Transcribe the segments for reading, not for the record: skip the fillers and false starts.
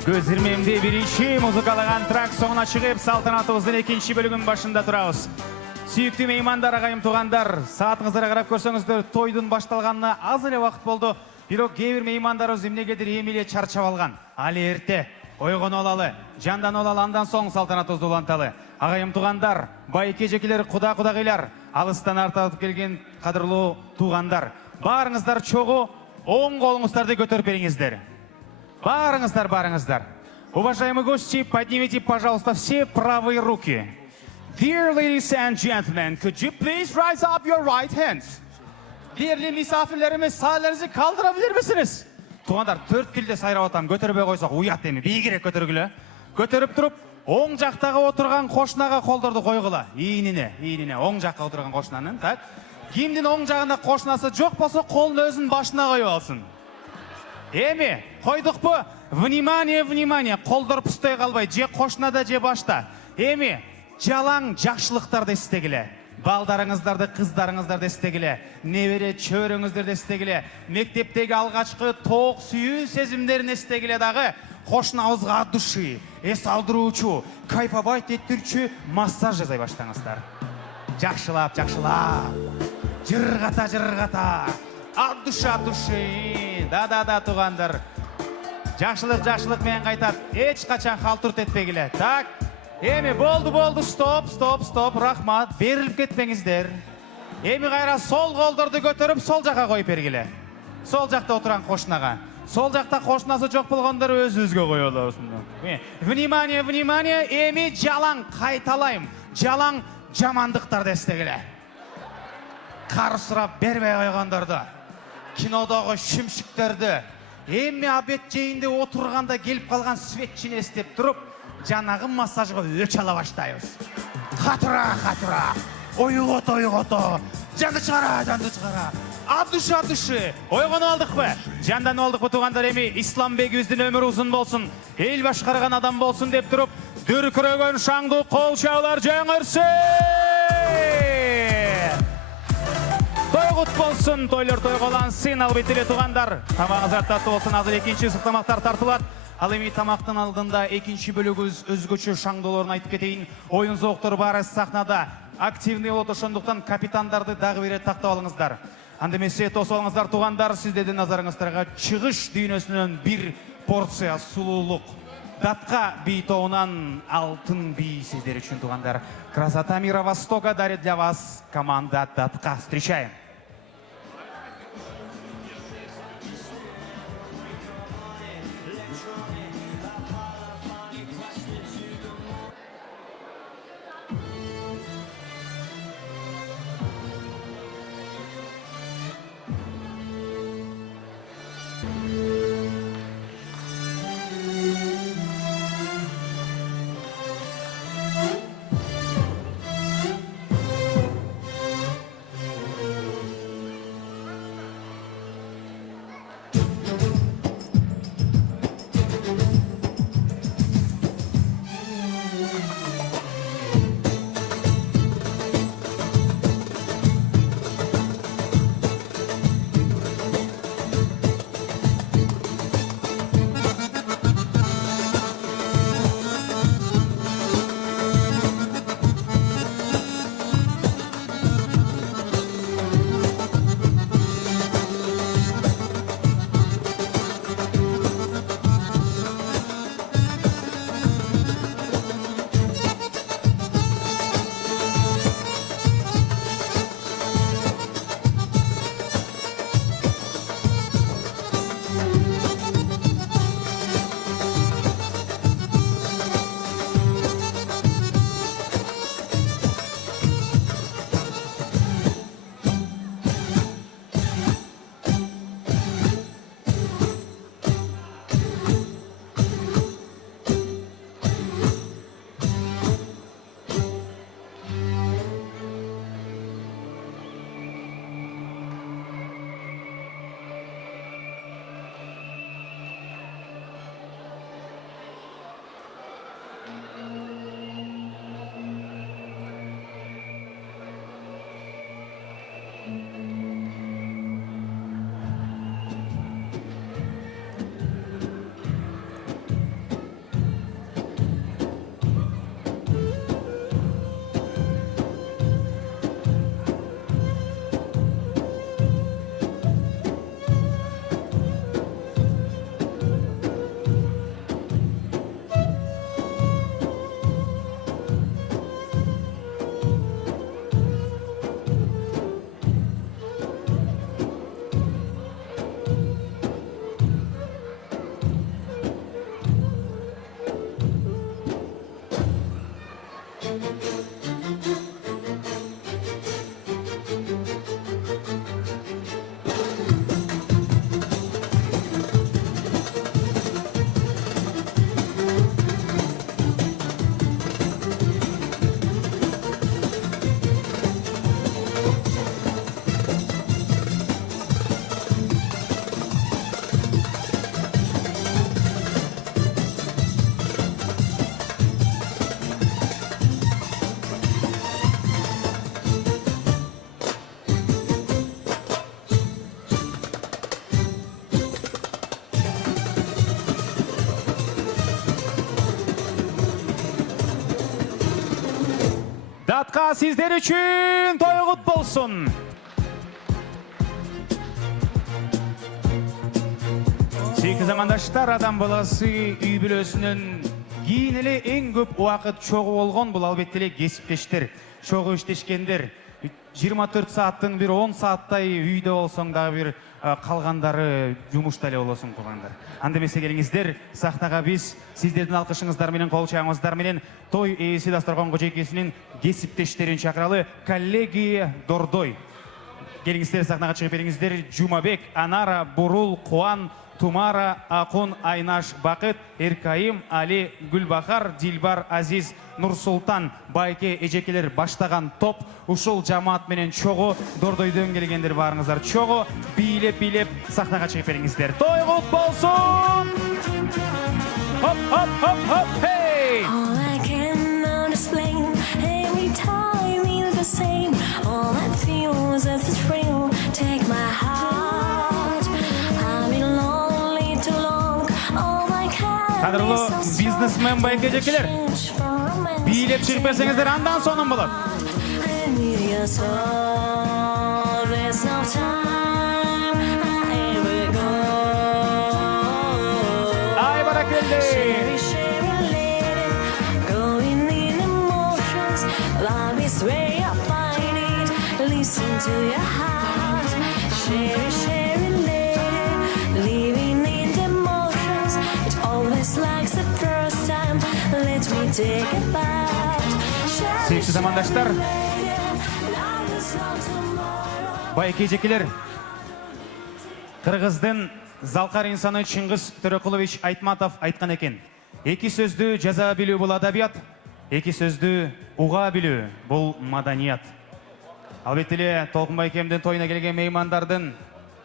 Көзірмемде бірінші музыкалық антракт соңына шығып, салтанатымыздың екінші бөлігін башында тұрауыз. Сүйікті меймандар, ағайым туғандар, саатыңыздарға қарап көрсеңіздер, тойдың башталғанына аз эле уақыт болды. Бирок кейбір меймандарыбыз эмнегедир эмиле чарчап алган. Али эрте ойгон алалы, жандан алалы, андан соң салтанатыбызды уланталы. Ағайым туғандар, байке жекелер, кудагыйлар, алыстан артып келген кадырлуу туғандар. Барыңыздар чогуу, оң колуңуздарды көтөрүп бериңиздер. Барыңыздар. Уважаемые гости, поднимите, пожалуйста, все правые руки. Dear ladies and gentlemen, could you please rise up your right hands? Değerli misafirlerimiz, sağ ellerinizi kaldırabilir misiniz? Туғандар, төрт тілде сайрап атам, көтербей қойсақ, уят деме, бейгерек көтергілі. Көтеріп тұрып, оң жақтағы отырған қошынаға қолдарды қойғылы. Иініне, оң жаққа отырған қошынаның, так? Кимдин оң жағында қошынасы жоқ болса, қолын өзін башына қойып алсын. Эми, қойдық бұ? Внимание, қолдар пұстай қалбай, же қошынада, же башта. Эми, жалаң жақшылықтарды істегілі. Балдарыңыздарды, қыздарыңыздарды істегілі. Небере чөріңіздерді істегілі. Мектептегі алғашқы тоқ сүйі сезімдерін істегілі дағы. Қошын ауызға дұшы, ес алдыруучу, кайфабайт еттірчі массаж жазай баштаңыздар. Жақшылап. Жырғата. Аддушы. Да, туғандар. Жақшылық мен қайтат. Еш қачан халтұрт етпегілі. Так. Эми, болды, стоп, рахмат, беріліп кетпеңіздер. Эми қайра сол қолдарды көтеріп, сол жаққа қойып бергілі. Сол жақта отырған қошынаға. Сол жақта қошынасы жоқ болғандар өз-өзге қойылы. Внимание, эми жалаң қайталайым. Жалаң жамандықтарды істегілі. Қарысырап бермей қойғандарды. Кинодағы шүмшіктерді. Эми обед жейінде отырғанда келіп қалған светчini естеп тұрып, жанағы массажға өч ала баштайыз. Қатыра. Ойғото. Жанды шығара. Аддушы. Ойғаны алдық бі? Жандан алдық бі туғандар эми? Исламбегіміздің өмірі ұзын болсын, ел башқарған адам болсын деп тұрып, дүркіреген шаңды қол шаулар жаңырсын. Тойғыт болсын, тойлар тойғалансын, албетелі туғандар. Тамағыз раттатты болсын, азыр екінші сұқтамақтар тартылады. Ал эми тамақтың алдында екінші бөлігіз өзгөчө шаңдыларын айтып кетейін. Ойын зоқтыр бары сахнада. Активный болот ошондуктан капитандарды дагы бир тактап алыңыздар. Андемесе тосуп алыңыздар туғандар, сиздердин назарыңыздарга чыгыш дүйнөсүнөн бир порция сулуулук. Датка бий тобунан алтын бий сиздер үчүн туғандар. Красота мира Востока дарит для вас команда Датка. Встречаем. Жатқа сиздер үчүн той кут болсун. Сүйікті замандаштар, адам баласы үй бүлөсүнөн кийин эле эң көп убакыт чогуу болгон бул албетте эле кесиптештер, чогуу иштешкендер. 24 сааттын бир 10 сааттай үйдө болсоң дагы бир калгандары жумушта эле болосуң туугандар. Анда эмесе келиңиздер, сахнага биз сиздердин алкышыңыздар менен, кол чабыңыздар менен той ээси дасторкон кожойкесинин кесиптештерин чакыралы. Коллеги Дордой. Келиңиздер, сахнага чыгып бериңиздер. Жумабек, Анара, Бурул, Куан, Тумара, Акун, Айнаш, Бакыт, Эркайым, Али, Гүлбахар, Дилбар, Азиз, Нурсултан, Байке, эжекелер баштаган топ. Ушул жамаат менен чогуу Дордойдон келгендер барыңыздар. Чогуу бийлеп сахнага чыгып бериңиздер. Той кут болсун! Хоп, хоп, хоп, хоп, hey! All I cannot explain, every time is the same. All I feel is a thrill, take my heart. I've been lonely too long, all I can Кадырлуу бизнесмен байке эжекелер, бийлеп чыгып берсеңиздер, андан сонун болот. I need your soul, there's no time, I ever go. Ай, баракелде! Sharing lady, going in emotions, love is where I find it, listen to your heart. Sharing lady, living in the emotions, it always likes the first time, let me take it back. Сүйікті замандаштар, Love is not tomorrow. байке эжекелер, Кыргыздын залкар инсаны Чыңгыз Төрөкулович Айтматов айткан экен. Эки сөздү жаза билүү бул адабият, эки сөздү уга билүү бул маданият. Албетте эле Толкун байкемдин тоюна келген меймандардын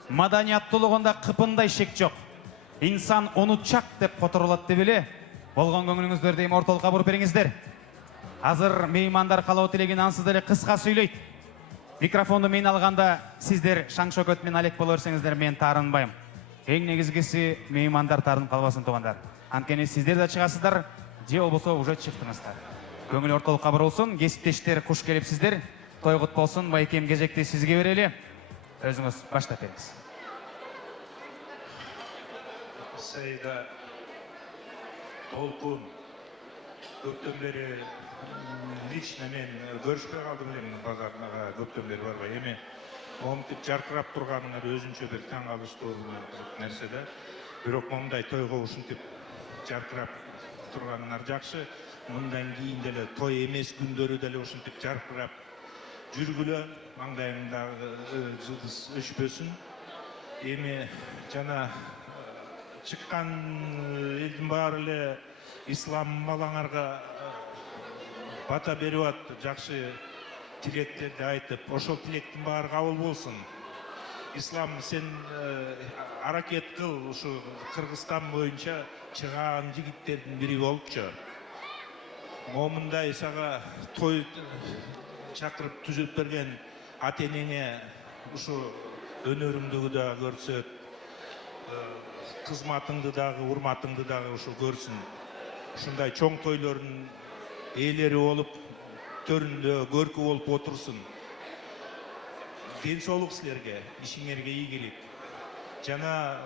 маданияттуулугунда кыпындай шек жок. Инсан унутчак деп которулат деп эле болгон көңүлүңүздөрдү эми ортолукка буруп бериңиздер. Азыр меймандар калоо тилегин ансыз деле кыска сүйлөйт. Микрофонду мен алганда сиздер шаң шөкөт менен алек боло берсеңиздер, мен таарынбайм. Эң негизгиси меймандар таарынып калбасын туугандар. Анткени сиздер да чыгасыздар, же болбосо уже чыктыңыздар. Көңүл ортолукка бурулсун, кесиптештер куш келипсиздер. Той кут болсун, байкем кезекти сизге берели. Өзүңүз баштап бериңиз. Сайда Толкун көптөн бери лично мен көрүшпөй калдым элем, базарга көптөн бери барбай. Эми момунтип жаркырап турганыңар өзүнчө бир таң калыштуу нерсе да. Бирок момундай тойго ушинтип жаркырап турганыңар жакшы. Мындан кийин деле той эмес күндөрү деле ушинтип жаркырап жүргүлө, маңдайыңдагы жылдыз өчпөсүн. Эми жана чыккан элдин баары эле ислам балаңарга бата берип атты, жакшы тилектерди айтып, ошол тилектин баары кабыл болсун. Ислам, сен аракет кыл, ушу Кыргызстан боюнча чыган жигиттердин бири болупчу. Момундай сага той чакырып түзүп берген ата-энеңе ушу өнөрүңдү да көрсөт, кызматыңды дагы, урматыңды дагы ушу көрсүн. Ушундай чоң тойлордун ээлери болуп, төрүндө көркү болуп отурсун. Ден соолук силерге, ишиңерге ийгилик. Жана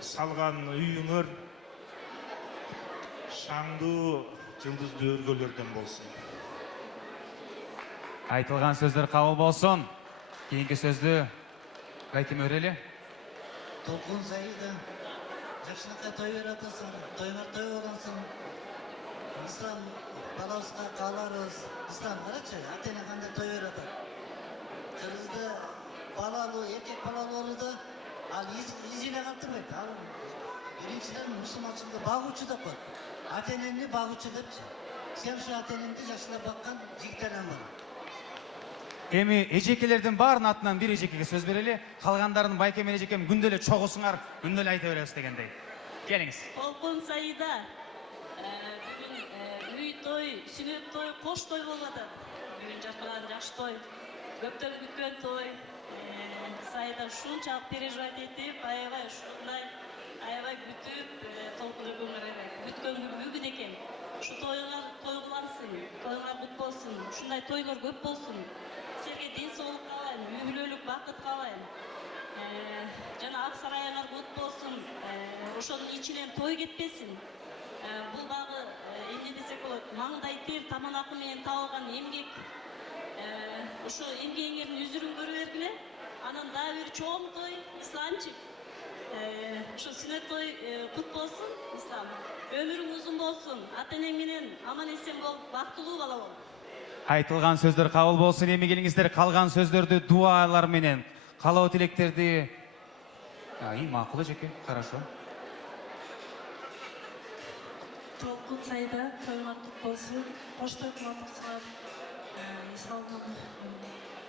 салган үйүңөр шаңдуу, жылдыздуу өргөлөрдөн болсун. Айтылган сөздөр кабыл болсун. Кийинки сөздү кайтым өрели. Толкун Саида, жакшылыкка той берип атасың, тойуңар той болгонсуң. Ислам балабызга кааларыбыз. Ислам карачы, ата-эне кандай той берип атат. Кыргызда балалуу, эркек балалуу болууда ал изине калтырбайт. Ал биринчиден мусулманчылыкты багуучу деп коет. Ата-энени багуучу депчи. Сен ушу ата-энеңди жакшылап баккан жигиттерден бар. Эми эжекелердин баарынын атынан бир эжекеге сөз берели. Калгандарын байке менен эжекем күндө эле чогусуңар, күндө эле айта беребиз дегендей. Келиңиз. Толкун Саида, бүгүн үй той, сүнөт той, кош той болуп атат. Бүгүн жаркыраган жакшы той, көптөн күткөн той. Саида ушунчалык переживать этип, аябай ушундай, аябай күтүп, Толкун экөөңөр күткөн бүгүн экен. Ушу той кылансыз боласың, тойыңар кут болсун, ушундай тойлор көп болсун. Силерге ден соолук каалайм, үй бүлөлүк бакыт каалайм. Жана ак сарайыңар кут болсун, ошонун ичинен той кетпесин. Бул багы эмне десек болот, маңдай тер, таман акы менен табылган эмгек. Ошо эмгегиңердин үзүрүн көрө бергиле. Анан дагы бир чоң той, исламчык. Ошо сүннөт той кут болсун, ислам. Өмүрүң узун болсун, ата-энең менен аман эсен болуп, бактылуу бала бол. Айтылган сөздөр кабыл болсун. Эми келиңиздер, калган сөздөрдү дуалар менен, каалоо тилектерди. Макул эжеке, хорошо. Толкун сайда тойыңар кут болсун, кош той кыласыңар. Исламдын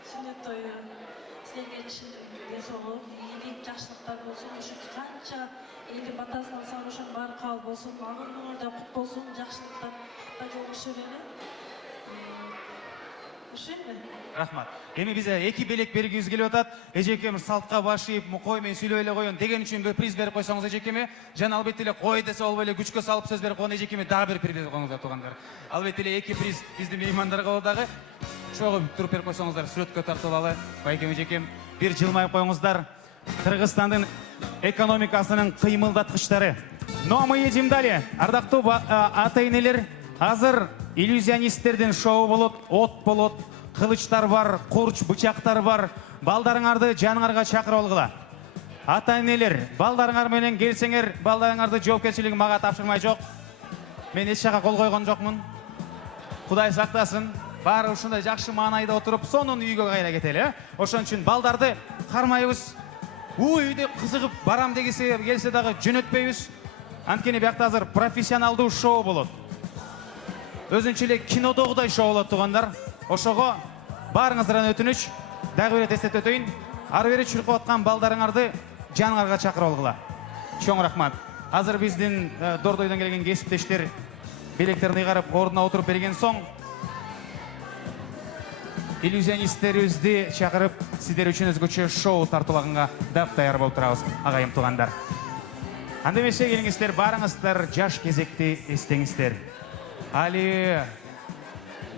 сүннөт тою силерге ден соолук, ийгилик, жакшылыктар болсун. Ушу канча элдин батасын алсаң, ошонун баары кабыл болсун. Агырыңар да кут болсун, жакшылыктар да жолугуша берели. Ошо эми. Рахмат. Эми бизе эки белек бергибиз келип атат. Эжекем салтка баш ийип, кой мен сүйлөй эле коеюн деген үчүн бир приз берип койсоңуз эжекеме. Жана албетте эле кой десе болбой эле күчкө салып сөз берип койгон эжекеме дагы бир приз коюңуздар туугандар. Албетте эле эки приз биздин меймандарга болот дагы. Чогуу туруп берип койсоңуздар, сүрөткө тартып алалы. Байкем эжекем, бир жылмайып коюңуздар. Кыргызстандын экономикасынын кыймылдаткычтары. Но мы едем далее. Ардактуу ата-энелер, азыр иллюзионисттердин шоу болот, от болот, кылычтар бар, курч, бычактар бар. Балдарыңарды жаныңарга чакырып алгыла. Ата-энелер, балдарыңар менен келсеңер, балдарыңарды жоопкерчилигин мага тапшырмай жок. Мен эч жака кол койгон жокмун. Кудай сактасын. Баары ушундай жакшы маанайда отуруп, сонун үйгө кайра кетели. Ошон үчүн балдарды кармайбыз. Үйдө кызыгып барам дегисе келсе дагы жөнөтпөйбүз. Анткени биякта азыр профессионалдуу шоу болот. Өзүнчө эле кинодогудай шоу болот туугандар. Ошого баарыңыздан өтүнүч, дагы бир эстетип өтөйүн. Ары бери чуркап аткан балдарыңарды жаныңарга чакырып алгыла. Чоң рахмат. Азыр биздин Дордойдон келген кесиптештер белектерин ыйгарып ордуна отуруп берген соң, иллюзионисттерибизди чакырып, сиздер үчүн өзгөчө шоу тартуулаганга дап даяр болуп турабыз, агайым туугандар. Анда эмесе келиңиздер, баарыңыздар жаш кезекти эстеңиздер. Али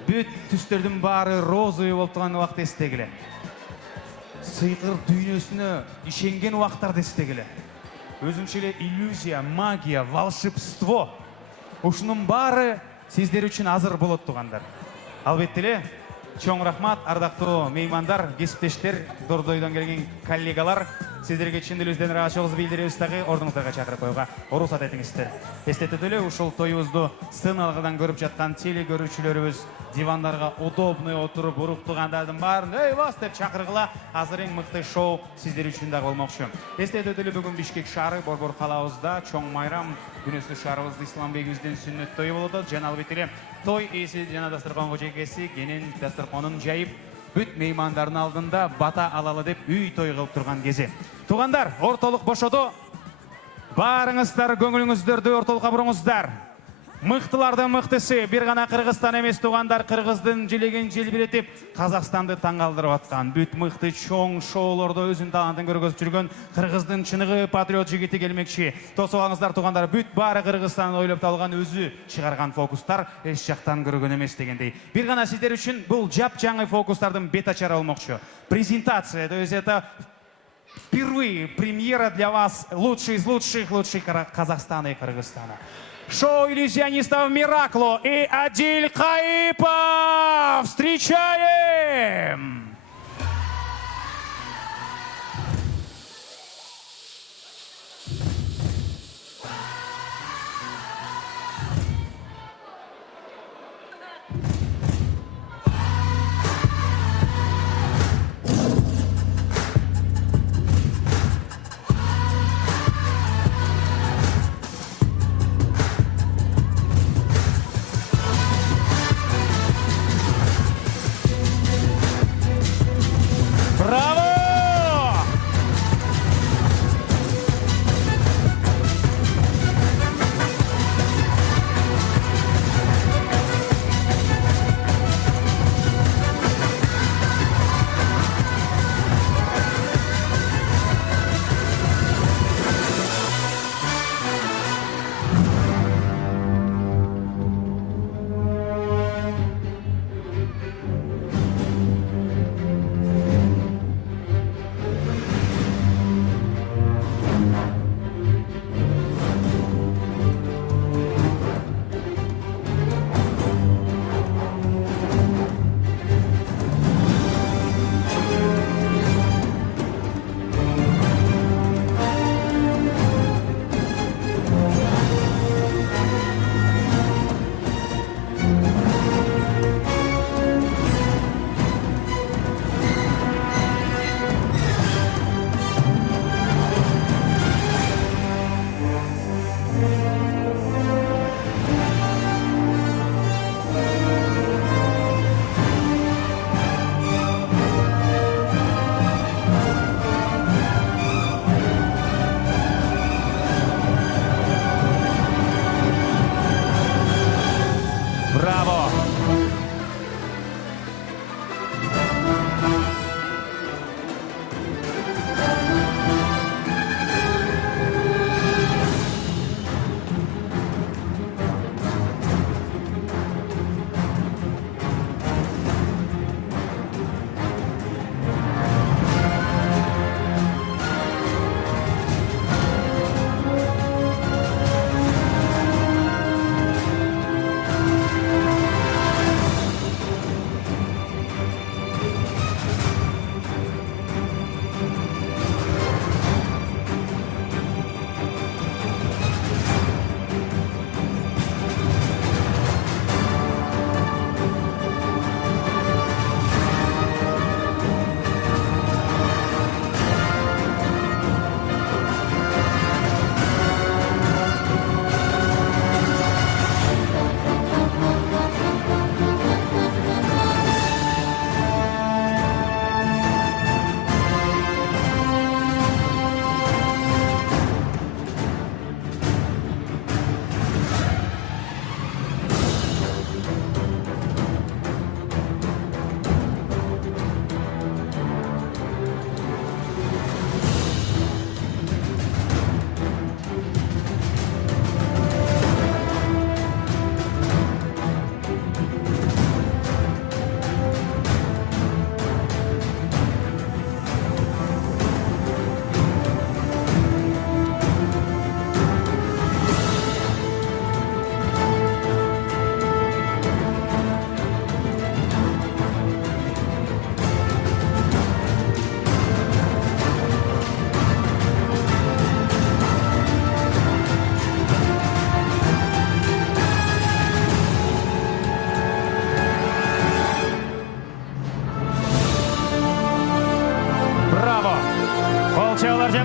бүт түстөрдүн баары розовый болуп турган убакты эстегиле. Сыйкыр дүйнөсүнө ишенген убактарды эстегиле. Өзүнчө эле иллюзия, магия, волшебство. Ушунун баары сиздер үчүн азыр болот туугандар. Албетте эле чоң рахмат, ардактуу меймандар, кесиптештер, Дордойдон келген коллегалар. Сиздерге чын элүүбүздөн ыраазычылыгыбызды билдиребиз дагы, ордуңуздарга чакырып коюуга уруксат этиңиздер. Эстетип эле ушул тоюбузду сценалардан көрүп жаткан теле көрүүчүлөрүбүз дивандарга удобный отуруп, уруктугандардын баарын "Эй, бас" деп чакыргыла. Азыр эң мыкты шоу сиздер үчүн дагы болмокчу. Эстетип эле бүгүн Бишкек шаары, Борбор калаабызда чоң майрам күнөсү шаарыбызда Исламбегибиздин сүннөт тою болуп атат. Жана албетте эле той ээси жана дасторконго жекеси кенен дасторконун жайып, бүт меймандардын алдында бата алалы деп үй той кылып турган кези. Туугандар, ортолук бошоду. Баарыңыздар көңүлүңүздөрдү ортолукка буруңуздар. Мыктылардын мыктысы, бир гана Кыргызстан эмес туугандар, Кыргыздын желегин желбиретип, Казакстанды таң калтырып аткан, бүт мыкты чоң шоулордо өзүнүн талантын көргөзүп жүргөн Кыргыздын чыныгы патриот жигити келмекчи. Тосуп алыңыздар туугандар, бүт баары Кыргызстанды ойлоп табылган, өзү чыгарган фокустар эч жактан көргөн эмес дегендей. Бир гана сиздер үчүн бул жапжаңы фокустардын бет ачары болмокчу. Презентация, то есть это впервые премьера для вас, лучший из лучших Казахстана и Кыргызстана. Шоу иллюзионистов Миракло и Адиль Каипов. Встречаем!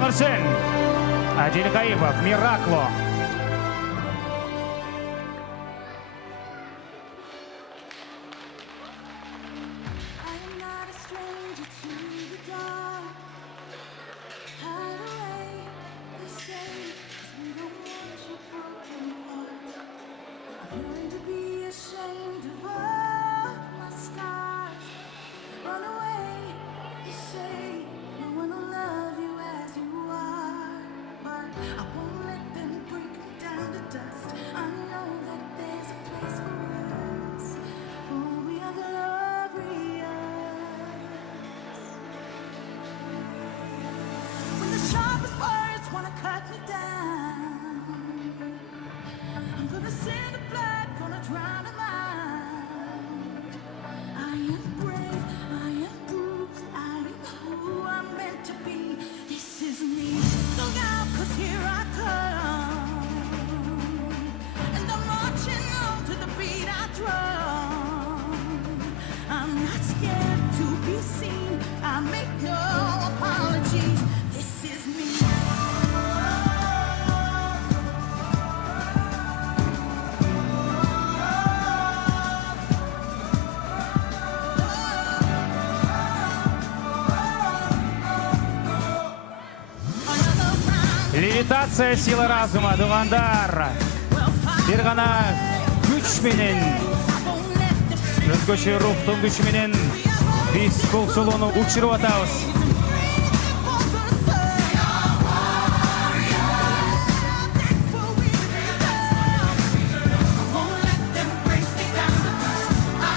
Ömürsün. Adil Kayıpov, Miraklo. I'm not a stranger to the dark. Hide away, they say, 'cause we don't want your broken heart. I'm willing to be ashamed of all my scars. Run away, you say, no one will love you as you are. But I won't let them break me down to dust. I know that there's a place for us, for we are glorious. When the sharpest words wanna cut me down, I'm gonna send the blood, gonna drown them out. I am brave, I am bruised, I am who I'm meant to be. This is me. Look out, 'cause here I come. And I'm marching on to the beat I drum. I'm not scared to be seen. I make no apologies. This is me. Another round. Левитация силы разума, туғандар. Bir ғана күш менен, I won't let the өзгөчө рухтун күчү менен биз бул сулууну учуруп атабыз.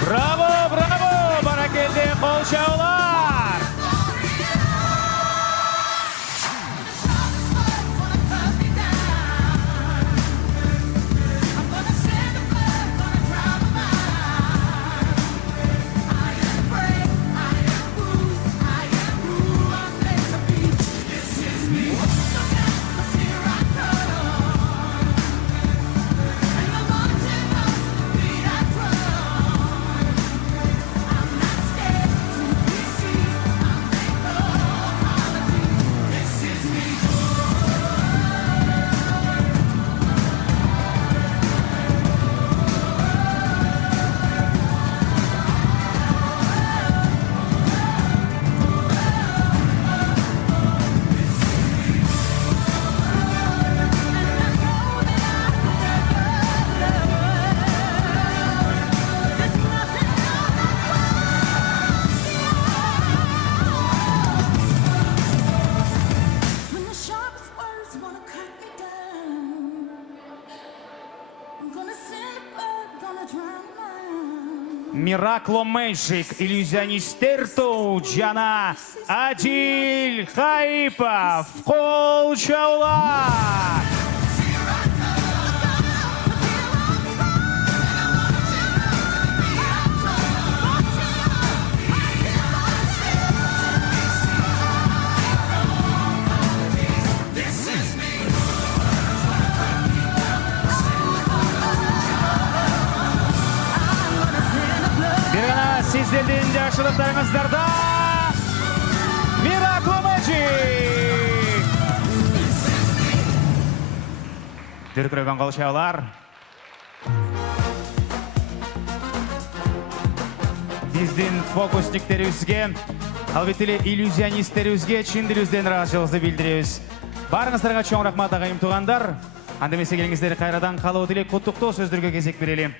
Браво, браво, баракелде кол чабуулар. When the sharpest words wanna cut me down, I'm gonna send a blood, gonna drown them out. Miracle Magic, иллюзионистер Тоу, жана Адил Кайыпов, кол чабуулар. Bir ғана сіздердің жақсылықтарыңыздарда Miracle Magic. Дүркіреген қол чабуулар. Биздин фокусниктерибизге, албетте эле иллюзионисттерибизге чын дилибизден ыраазычылыгыбызды билдиребиз. Барыңыздарга чоң рахмат агайым туугандар. Анда эмесе келиңиздер кайрадан калуу тилек, куттуктоо сөздөргө кезек берели.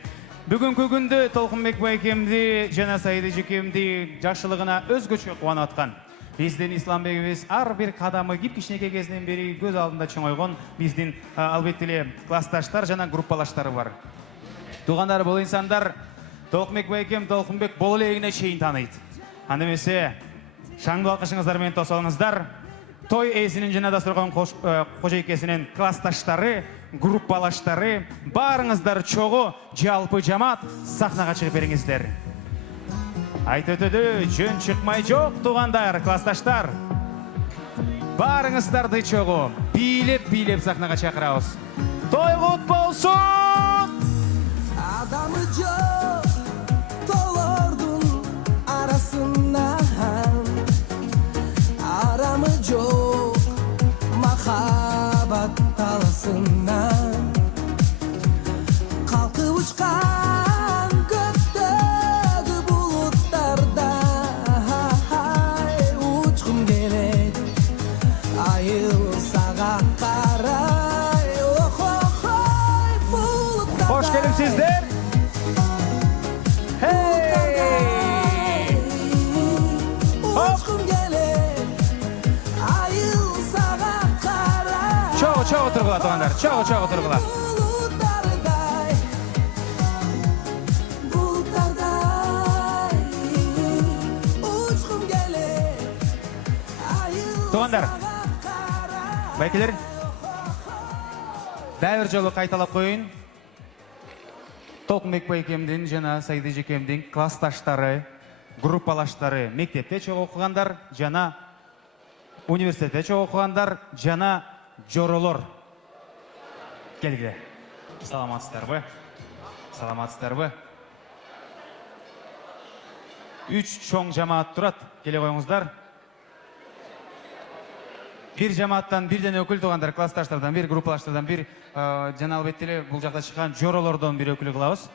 Бүгүнкү күндө Толкунбек байкемди жана Саид эжекемди жакшылыгына өзгөчө кубанып аткан. Биздин Исламбегибиз ар бир кадамы кичинекей кезинен бери көз алдында чоңойгон биздин албетте эле классташтар жана группалаштары бар. Туугандар, бул инсандар Толкунбек байкем Толкунбек боло элегине чейин тааныйт. Анда эмесе шаңдуу алкышыңыздар менен тосуп алыңыздар. Той эсинин жана дастурган кожойкесинин классташтары, группалаштары, барыңыздар чогуу жалпы жамаат сахнага чыгып бериңиздер. Айт өтөдү, жөн чыкмай жок туугандар, классташтар. Барыңыздарды чогуу бийлеп сахнага чакырабыз. Той кут болсун! Adamı çok dolardın arasından. Aramı çok Hoş gelipsizler. Hey! Uçkum gelir ayıl sağa kara. Çoğu oturgula tuğanlar. Çoğu oturgula. Bulutlarday, bulutlarday. Uçkum gelir ayıl Tuğanlar. sağa kara. Байкелер. Дәвір жолы қайталап қойын. Толқынбек байкемдің жана Сайды жекемдің классташтары, группалаштары мектепте чоқ оқығандар, жана университетте чоқ оқығандар, жана жоролор. Келге. Саламатсыздарбы? Саламатсыздарбы? 3 чоң жамаат турат. Келе қойыңыздар. Bir жамааттан бирден өкүл тугандар, классташтардан бир, группалаштардан бир, жана албетте эле бул жакта чыккан жоролордон бир өкүл кылабыз.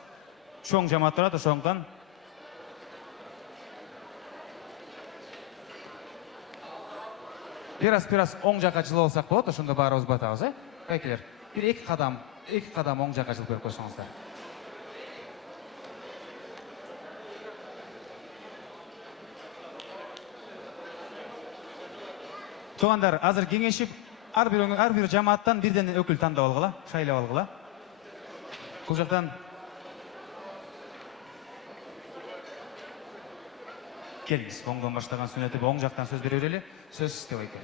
Чоң жамаат турат, ошондон. Бирас оң жакка жылып алсак болот, ошондо баарыбыз батабыз, Байкелер. Bir эки кадам оң жакка жылып берип койсоңуздар. Тугандар, азыр кеңешип, ар бир жамааттан бирден өкүл тандап алгыла, шайлап алгыла. Бул жактан келиңиз, оңдон баштаган сүннөтү оң жактан сөз бере берели. Сөз сизде байке.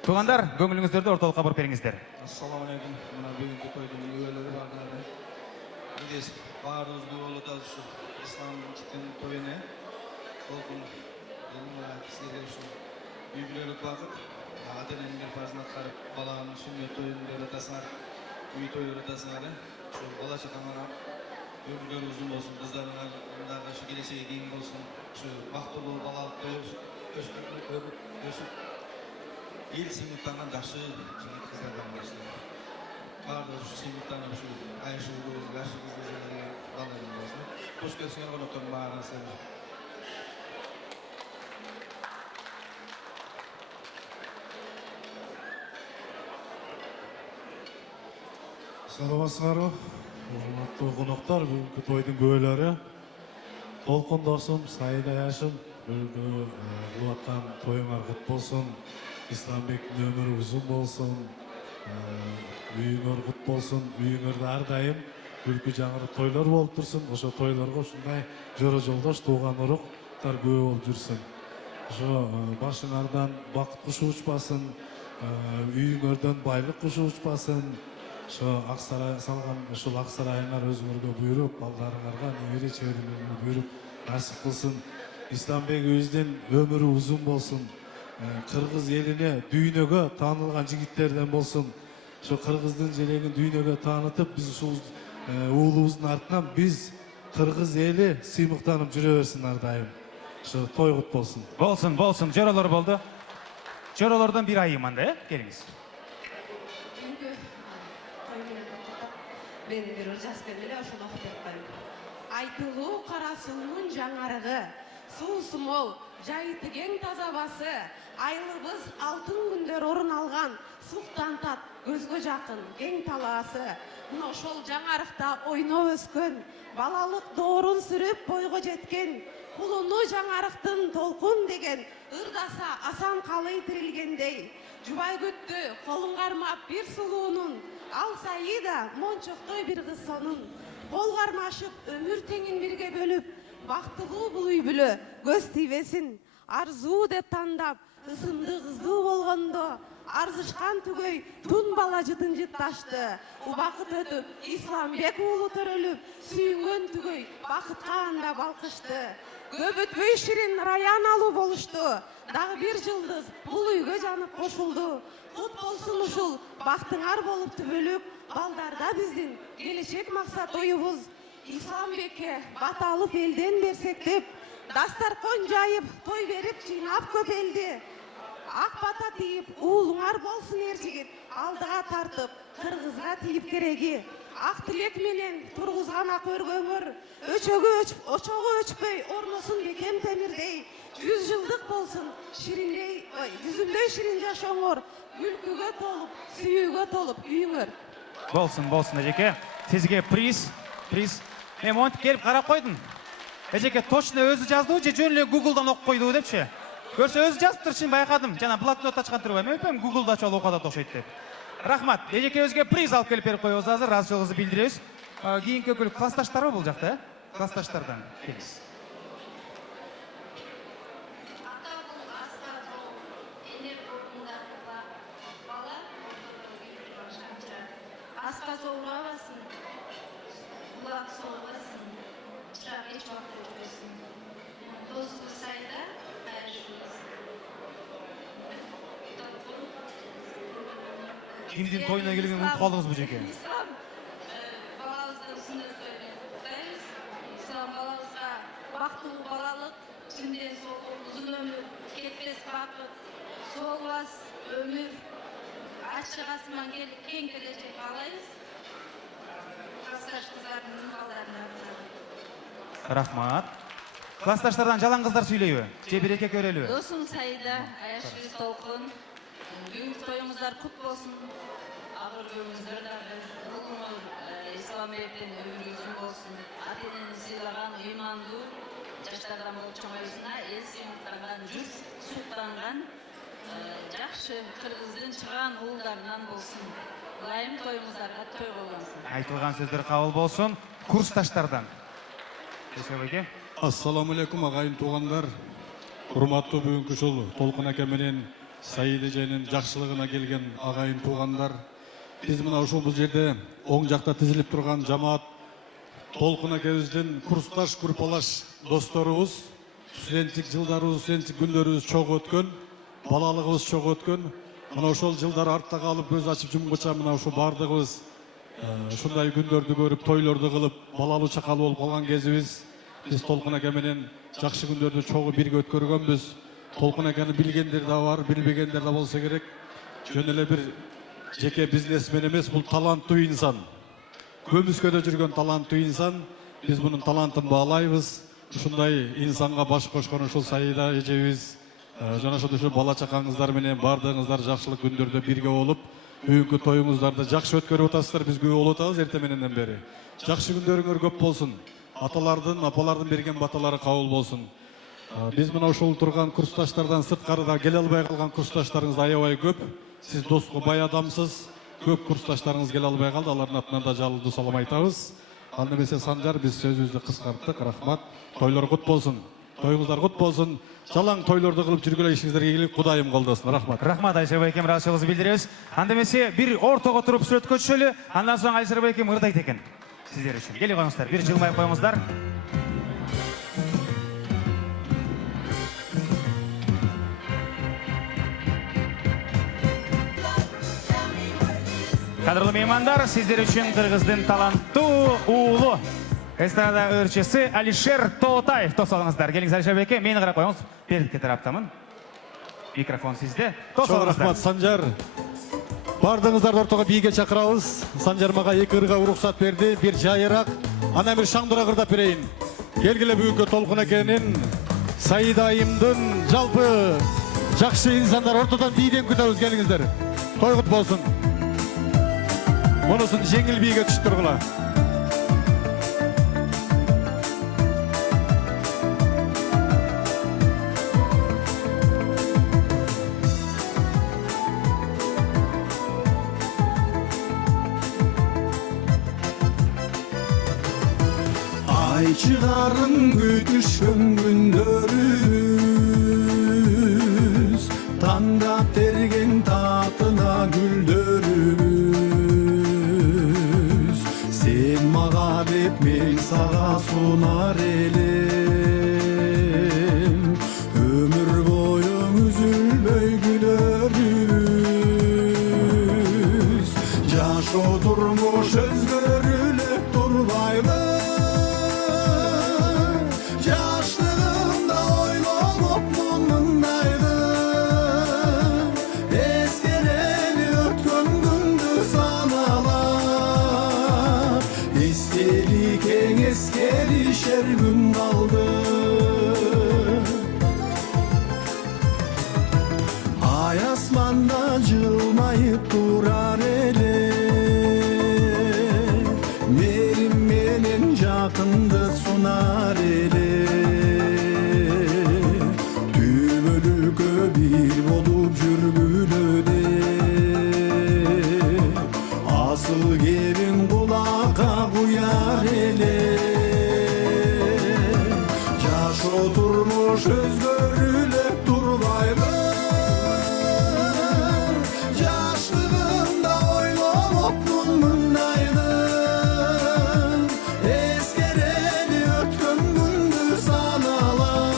Тугандар, көңүлүңүздөрдү ортолукка буруп бериңиздер. Assalamu alaikum. Mına bugünkü toydun üyeleri barları. Biz barımız bu yolu da şu İslam'ın çıkan toyuna. Olgun yanına sizlere şu büyüklerlik vakit. Adenen bir farzına karıp balağının sünnet toyunu öğretasınlar. Üy toyu öğretasınlar. Şu bala çıkanlara ömürleri uzun olsun. Kızların alnında şu geleceğe giyin olsun. Şu baktolu balalık toyu ösüp el sınıflarından daşı kızlardan başlıyor. Vardı şu sınıflardan şu Ayşe Uğuz, yaşlı kızlardan dallarından başlıyor. Hoş gelsin onu oturun bağırın sen. Саламатсыздарбы, урматтуу коноктор, бүгүнкү тойдун күбөлөрү. Толкун досум, Сайда Яшым, бүгүнкү кылып аткан тоюңар кут болсун. Исламбектин өмүрү узун болсун. Үйүңөр кут болсун, үйүңөрдө ар дайым күлкү жаңырып тойлор болуп турсун. Ошо тойлорго ушундай жора жолдош, тууган уруктар көп болуп жүрсүн. Ошо башыңардан бакыт кушу учпасын, үйүңөрдөн байлык кушу учпасын. Ошо Аксарай салган ушул Аксарайыңар өзүңөргө буйруп, балдарыңарга, небере чеберелерге буйруп насип кылсын. Исламбегибиздин өмүрү узун болсун. Кыргыз элине, дүйнөгө таанылган жигиттерден болсун. Ошо кыргыздын желегин дүйнөгө таанытып, биз ушул уулубуздун артынан биз кыргыз эли сыймыктанып жүрө берсин ар дайым. Ошо той кут болсун. Болсун, жоролор болду. Жоролордон бир айым анда, келиңиз. Ben bir jas belli ошону окуп берейин. Айтылуу карасынын жаңарыгы, суусу мол, жайыты кең таза басы, айлыбыз алтын күндөр орун алган, суктан тат, көзгө жакын, кең талаасы. Мына ошол жаңарыкта ойноп өскөн, балалык доорун сүрүп бойго жеткен, кулуну жаңарыктын толкун деген, ырдаса асан калый тирилгендей, жубай күттү, колун кармап бир сулуунун, ал Саида мончоктой бир кыз сонун. Кол кармашып өмүр теңин бирге бөлүп, бактылуу бул үй бүлө көз тийбесин. Арзуу деп тандап, ысымды кыздуу болгондо, арзышкан түгөй тун бала жытын жытташты. Убакыт өтүп, Исламбек уулу төрөлүп, сүйүнгөн түгөй бакытка анда балкышты. Көп өтпөй Ширин Раян алуу болушту. Дагы бир жылдыз бул үйгө жанып кошулду. Кут болсун ушул бактыңар болуп түбөлүк, балдарда биздин келечек максат оюбуз. Исламбекке бата алып элден берсек деп, дастаркон жайып, той берип жыйнап көп элди. Ак бата тийип, уулуңар болсун эр жигит, алдыга тартып, кыргызга тийип кереги. Ак тилек менен тургузган ак өргөңөр, очого өчпөй орносун бекем темирдей. 100 жылдык болсун, шириндей, жүзүмдөй ширин жашооңор, күлкүгө толуп, сүйүүгө толуп үйүңөр. Болсун, эжеке. Сізге приз. Мен монтип келіп қарап қойдым. Эжеке точно өзі жазды же жөн эле Google'дан оқып қойды депші. Көрсе өзі жазып тұр, шын байқадым. Жана блокнот ашқан тұр. Мен өйпем Google'да чол оқада тоқшайды деп. Рахмат. Эжеке өзге приз алып келіп беріп қойыңыз азыр. Разышылығызды білдіресіз. Кейінгі өкілі классташтар бұл жақта, классташтардан келіңіз. Асқа соғылабасын, бұлақ соғыласын, шырақ еш уақыт өтпесін. Достық сайда қайыршылыз. Кимдин тойына келген ұмытып қалдыңыз бұл жеке? Ислам балалыздың сүннеттерін құттаймыз. Ислам балалызға бақытлы балалық, түнден сол ұзын өмір, кетпес бақыт, солғас өмір, ашық асман келіп кең келешек қалайыз. Классташ қыздардың балдарына. Рахмат. Классташтардан жалаң қыздар сөйлейбі? Же бір еркек өрелі? Досым Саида, Аяшкүз Толқын, бүгінгі тойыңыздар құт болсын. Ağır gönlünüzlerden bulunur, İslamiyet'ten ömrünüzün olsun. Atenini silahın imandu, yaşlardan olçamayısına el simutlangan, cüz sultangan, жақшы Kırgız'dan çıkan uğullarından bolsun. Layım toyumuzlarga toy olansın. Айтылған сөздер қабыл болсын. Курсташтардан. Ассаламу алейкум ағайын туғандар. Құрматты бүгінгі жол Толқын әке менен Саида жайының жақшылығына келген ағайын туғандар. Біз мына ушул бұл жерде оң жақта тізіліп тұрған жамаат Толқын әкеміздің курсташ, группалаш досторыбыз, студенттік жылдарыбыз, студенттік күндеріміз чоң өткен, балалығыбыз чоң өткен. Мына ушул жылдар артта қалып, көз ашып жұмғыча мына ушул бардығыбыз ушундай күндөрдү көрүп, тойлорду кылып, балалуу чакалуу болуп калган кезибиз. Биз Толкун аке менен жакшы күндөрдү чогуу бирге өткөргөнбүз. Толкун акени билгендер да бар, билбегендер да болсо керек. Жөн эле бир жеке бизнесмен эмес, бул таланттуу инсан. Көмүскөдө жүргөн таланттуу инсан. Биз мунун талантын баалайбыз. Ушундай инсанга баш кошкон ушул Саида эжебиз жана ошол бала чакаңыздар менен бардыгыңыздар жакшылык күндөрдө бирге болуп, бүгүнкү тоюңуздарды жакшы өткөрүп атасыздар. Биз күбө болуп атабыз эрте мененден бери. Жакшы күндөрүңөр көп болсун. Аталардын, апалардын берген баталары кабыл болсун. Биз мына ушул турган курсташтардан сырткарыда келе албай калган курсташтарыңыз аябай көп. Сиз доско бай адамсыз. Көп курсташтарыңыз келе албай калды. Алардын атынан да жалындуу салам айтабыз. Ал немесе Санжар, биз сөзүбүздү кыскарттык. Рахмат. Тойлор кут болсун. Тоюңуздар кут болсун. Жалаң тойлорду кылып жүргүлө ишиңиздерге ийгилик, Кудайым колдосун. Рахмат. Рахмат Айшар байкем, ыраазычылыгыбызды билдиребиз. Анда эмесе бир ортого туруп сүрөткө түшөлү. Андан соң Айшар байкем ырдайт экен. Сиздер үчүн. Келе коюңуздар. Бир жылмай коюңуздар. Кадрлы меймандар, сиздер үчүн Кыргыздын таланттуу уулу эстрада ырчысы Алишер Тоотаев тосалыңыздар. Келиңиз Алишер байке, мени карап коюңуз. Бердикке тараптамын. Микрофон сизде. Чоң рахмат Санжар. Бардыңыздарды ортого бийге чакырабыз. Санжар мага 2 ырга уруксат берди, бир жайыраак, анан бир шаңдыраак ырдап берейин. Келгиле бүгүнкү Толкун акенин, Саида айымдын жалпы жакшы инсандар ортодон бийден күтөбүз, келиңиздер. Той кут болсун. Мунусун жеңил бийге түшүп тургула. Ай чыгарын күтүшкөн күндөрүбүз, тандап терген татына гүлдөрүбүз. Сен мага деп мен сага сунар элем, өмүр бою үзүлбөй күлөрүбүз. Жашоо турмуш өзгөрүлүп турбайбы, жаштыгымда ойлоп мундайды. Эскерели өткөн күндү саналап, эстелик эскеришер күн калды. Ай асманда жылмайып турар эле, Asıl gelin kulaka kuyar ele Yaş oturmuş özgörülük durbaylı Yaşlığımda oylamaptım mındaydı Eskereli ötkün gündü sanalar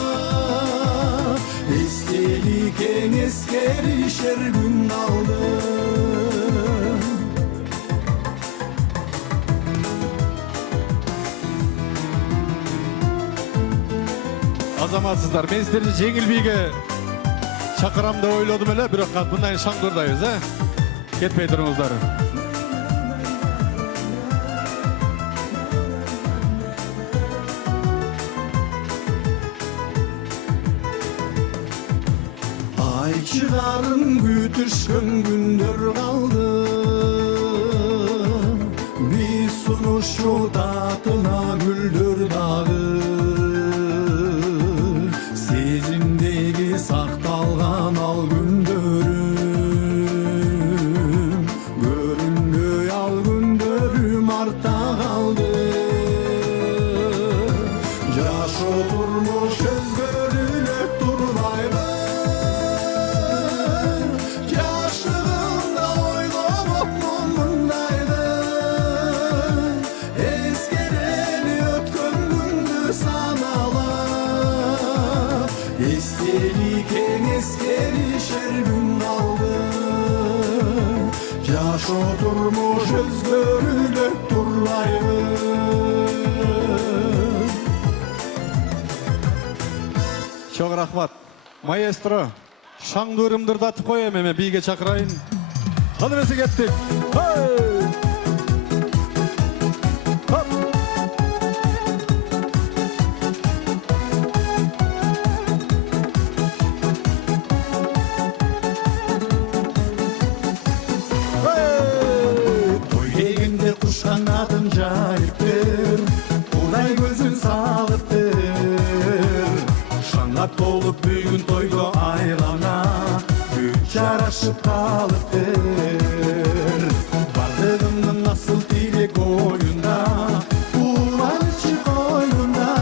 Estelik en eskerişer gün aldı Azamatsızlar, men sizlerni жеңил биге чакырам деп ойлодум эле, бирок мындай шаңдурдайбыз, кетпей туруңуздар. Ay çıgarın gütüşkün gündür kaldı Bir sunuşu tatına güldür dağı Sezimdeki saktalgan al gündörüm Görünmöy al gündörüm artta kaldı Yaş oturmuş özgörülük durmaydı Yaşlığımda oylamaptım mındaydı Eskereli ötkün gündü sanalar Estelik en eskerişer gün kaldı Yaş oturmuş özgörülük durmaydı Çok rahmat. Maestro, şаңдурымдырды атып коем эме биге чакырайын. Каны берсе кеттик. Хоп. Toy degende kuş kanadın jayıp bir Uday gözün sağlıp bir Şanlap dolup büyün toydu aylana Güç yaraşıp kalıp bir Bardığımın nasıl dilek oyunda Ulan içi koynunda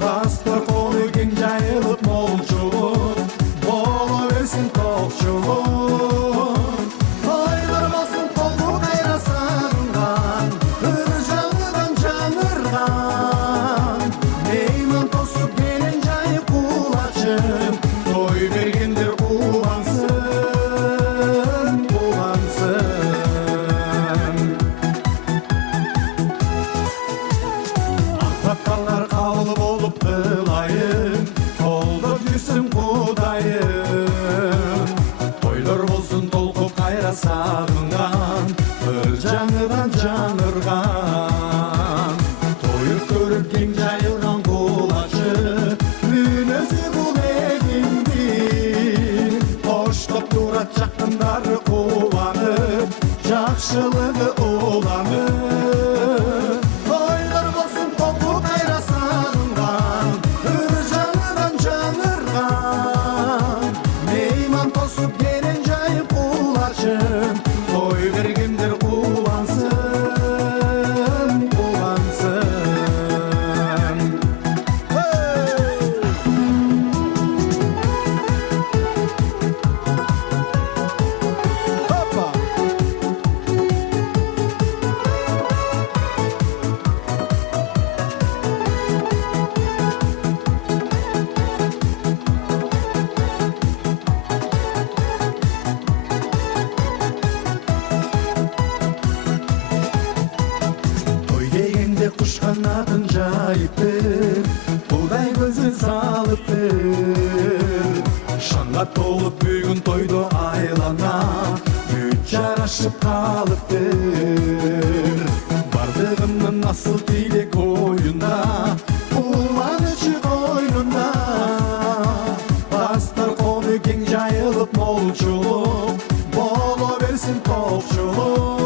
Bastır kolu gen jayılıp molçulup Bolu versin tokçulup Toylarmasın kolu kayrasarından Hırcanlıdan canırgan Meyman tosup gelen jayı kulaçım Toy bergendir kulansın, kulansın Akbakkallar kavlı bolup kılayın Kolda yüzüm kudayın Toylar bolsun tolku kayra sağıngan Hırcanıdan canırgan Toyup körüp gen jayılgan kulaçı Münözü bul egindi Hoşlap durat jakındары kuvanıp Jakşılığı ulanıp Toylar bolsun tolku kayra sağıngan Hırcanıdan canırgan Meyman tosup gelen jayıp kulaçım Toy bergendir kulansın, kulansın Hoppa! Toy degende kuş kanadın jayıp bir Uday gözün salıp bir Şanlap dolup büyün toydu aylana Güç yaraşıp kalıp bir Bardığımın nasıl dilek oyunda Ulan içi koynunda Bastır kolu gen jayılıp molçulup Bolu versin tokçulup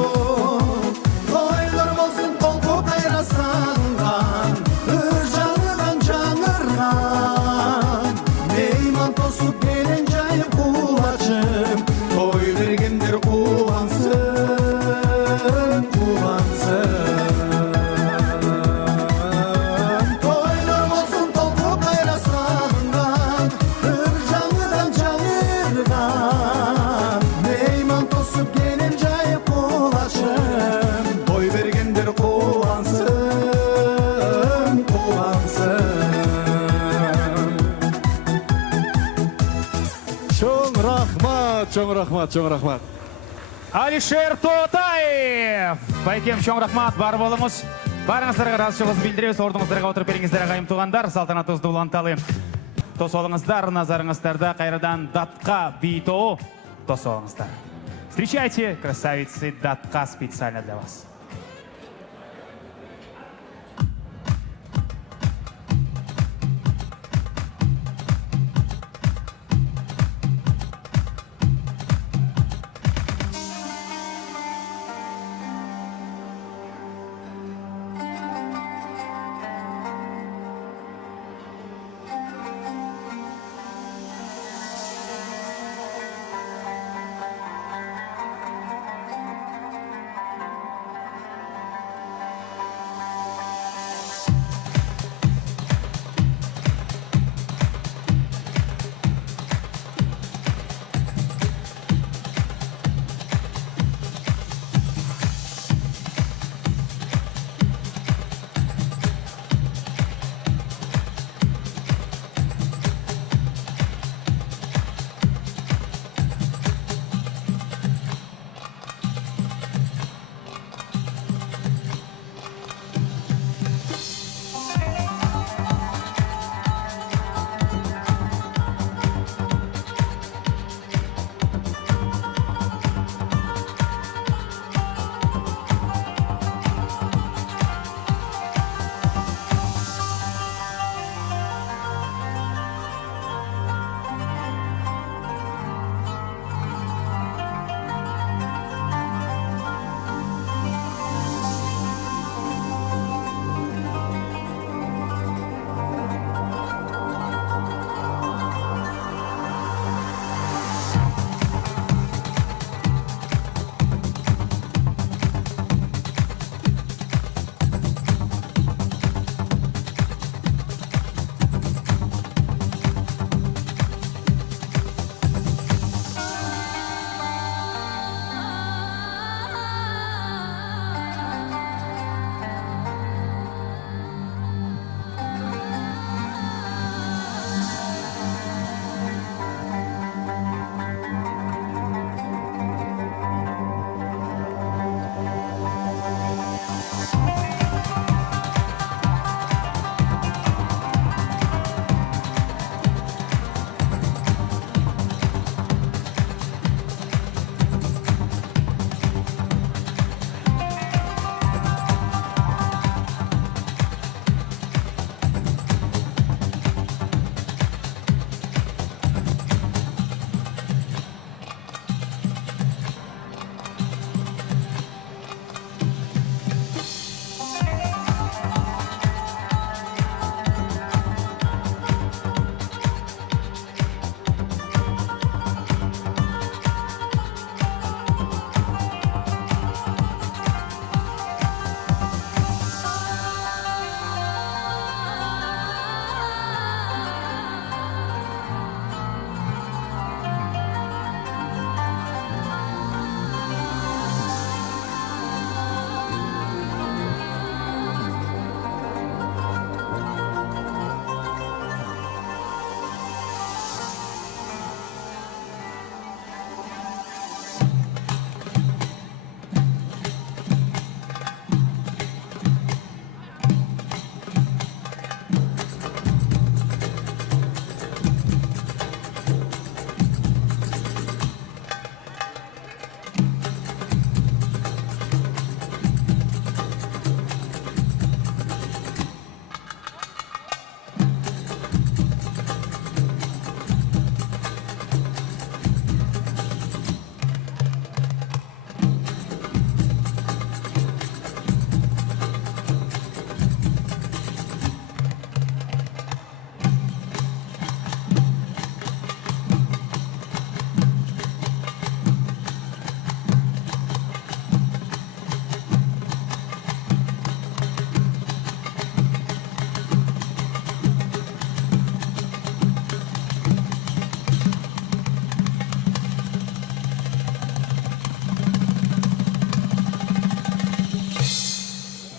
Toylar bolsun tolku kayrasargan Hırcanıdan canırgan Meyman tosup gelen jayıp kulaçım Toy bergendir kulansın, рахмат, чоң рахмат. Алишер Тотаев. Байкем, чоң рахмат, бар болыңыз. Барыңыздарға разышылығыз білдіреміз, ордыңыздарға отырып беріңіздер ағайым туғандар, салтанатыңызды уланталы. Тос олыңыздар, назарыңыздарда қайрадан датқа бейтоу тос олыңыздар. Встречайте, красавицы, датқа специально для вас.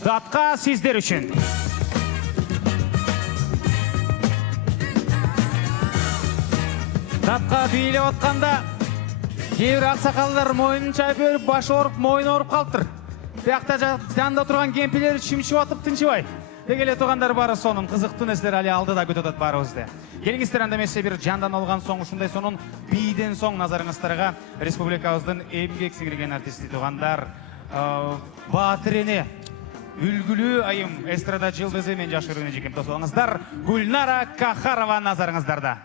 Датқа сіздер үшін. Датқа билеп отқанда Кейбір ақсақалдар мойнын чайып өріп, башы орып, мойны орып қалыптыр. Бияқта жанында тұрған кемпелер шымшып атып тыншыбай. Дегеле туғандар бары сонын қызықты нәрселер әлі алдыда көтөтөт барыбызды. Келіңіздер андамесе бір жандан алған соң ушундай сонун бийден соң назарыңыздарға республикабыздын эмгек сіңірген артисти туғандар Батырене үлгілі айым эстрада жылдызы мен жашырыны жекем тосуаңыздар Гүлнара Кахарова назарыңыздарда.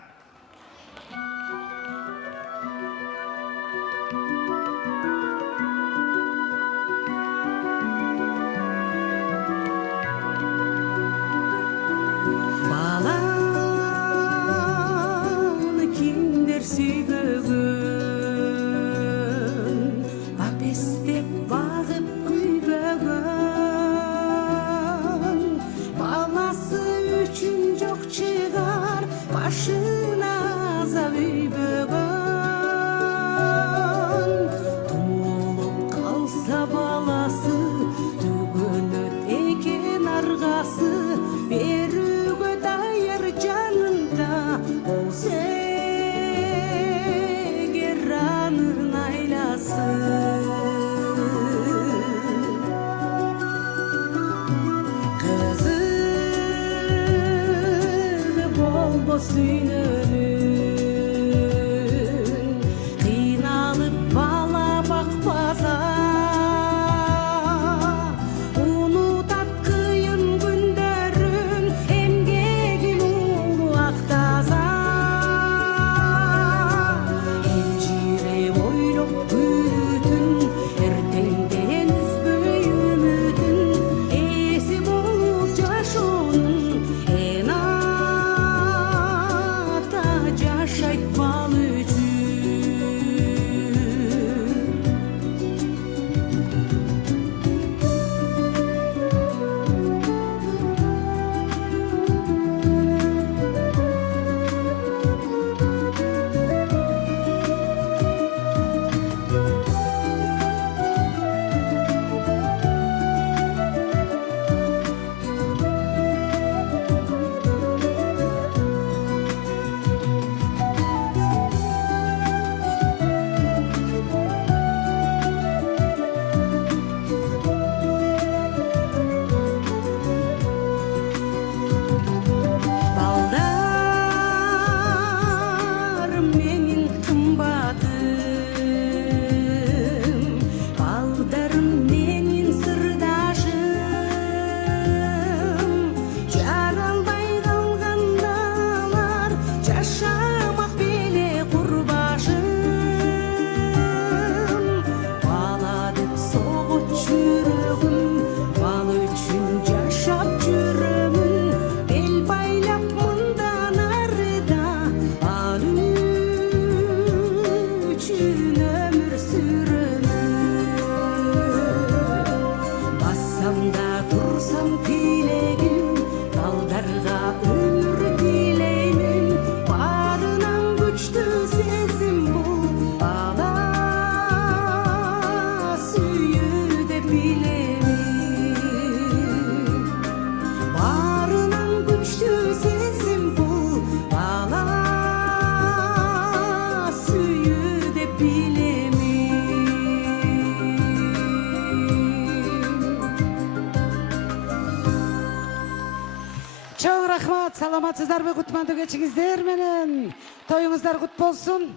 Саламатсыздар бе, кутмандуу кечиңиздер менен. Тоюңуздар кут болсун.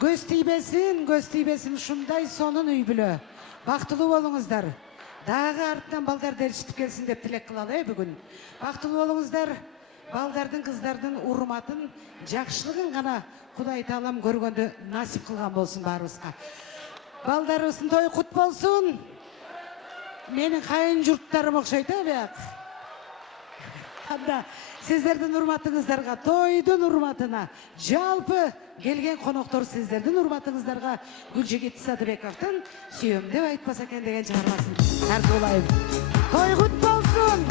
Көз тийбесин, ушундай сонун үй бүлө. Бактылуу болуңуздар. Дагы артынан балдар еришип келсин деп тилек кылалы бүгүн. Бактылуу болуңуздар. Балдардын, кыздардын урматын, жакшылыгын гана Кудай Таалам көргөндө насип кылган болсун баарыбызга. Балдарыбыздын тою кут болсун. Менин кайын журттарым окшойт бияк. Анда сиздердин урматыңыздарга, тойдун урматына, жалпы келген коноктор сиздердин урматыңыздарга Гүлжигит Садыбековдун сүйөмдөп айтпаса экен деген чыгармасын тартуулайм. Той кут болсун.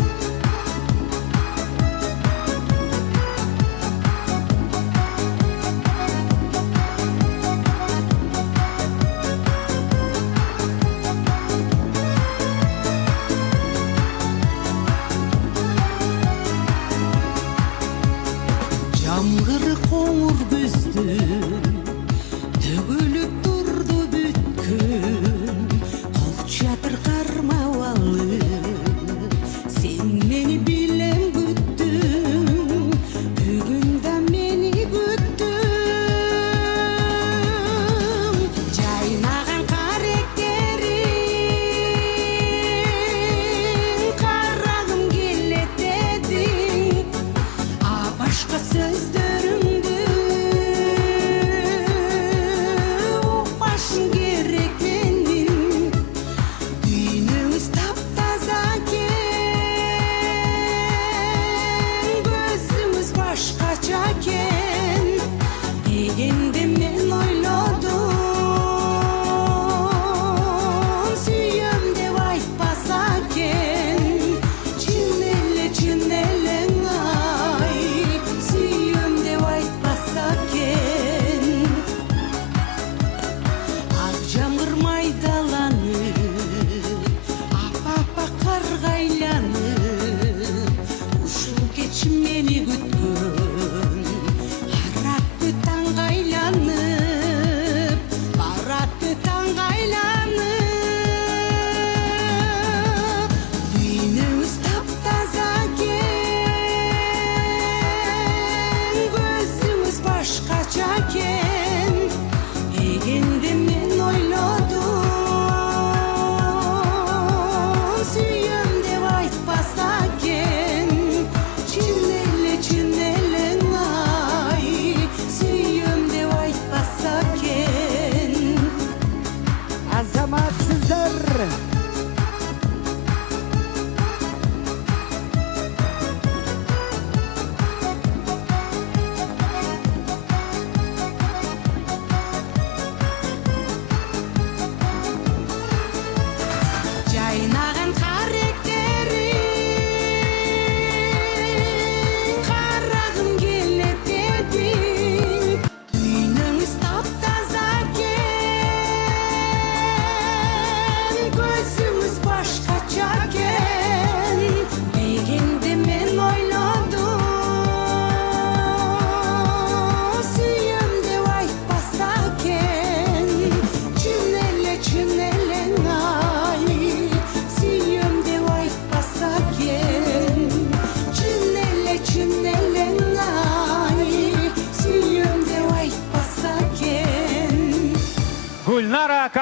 Jamgır qoңур көздүн төгүлүп турду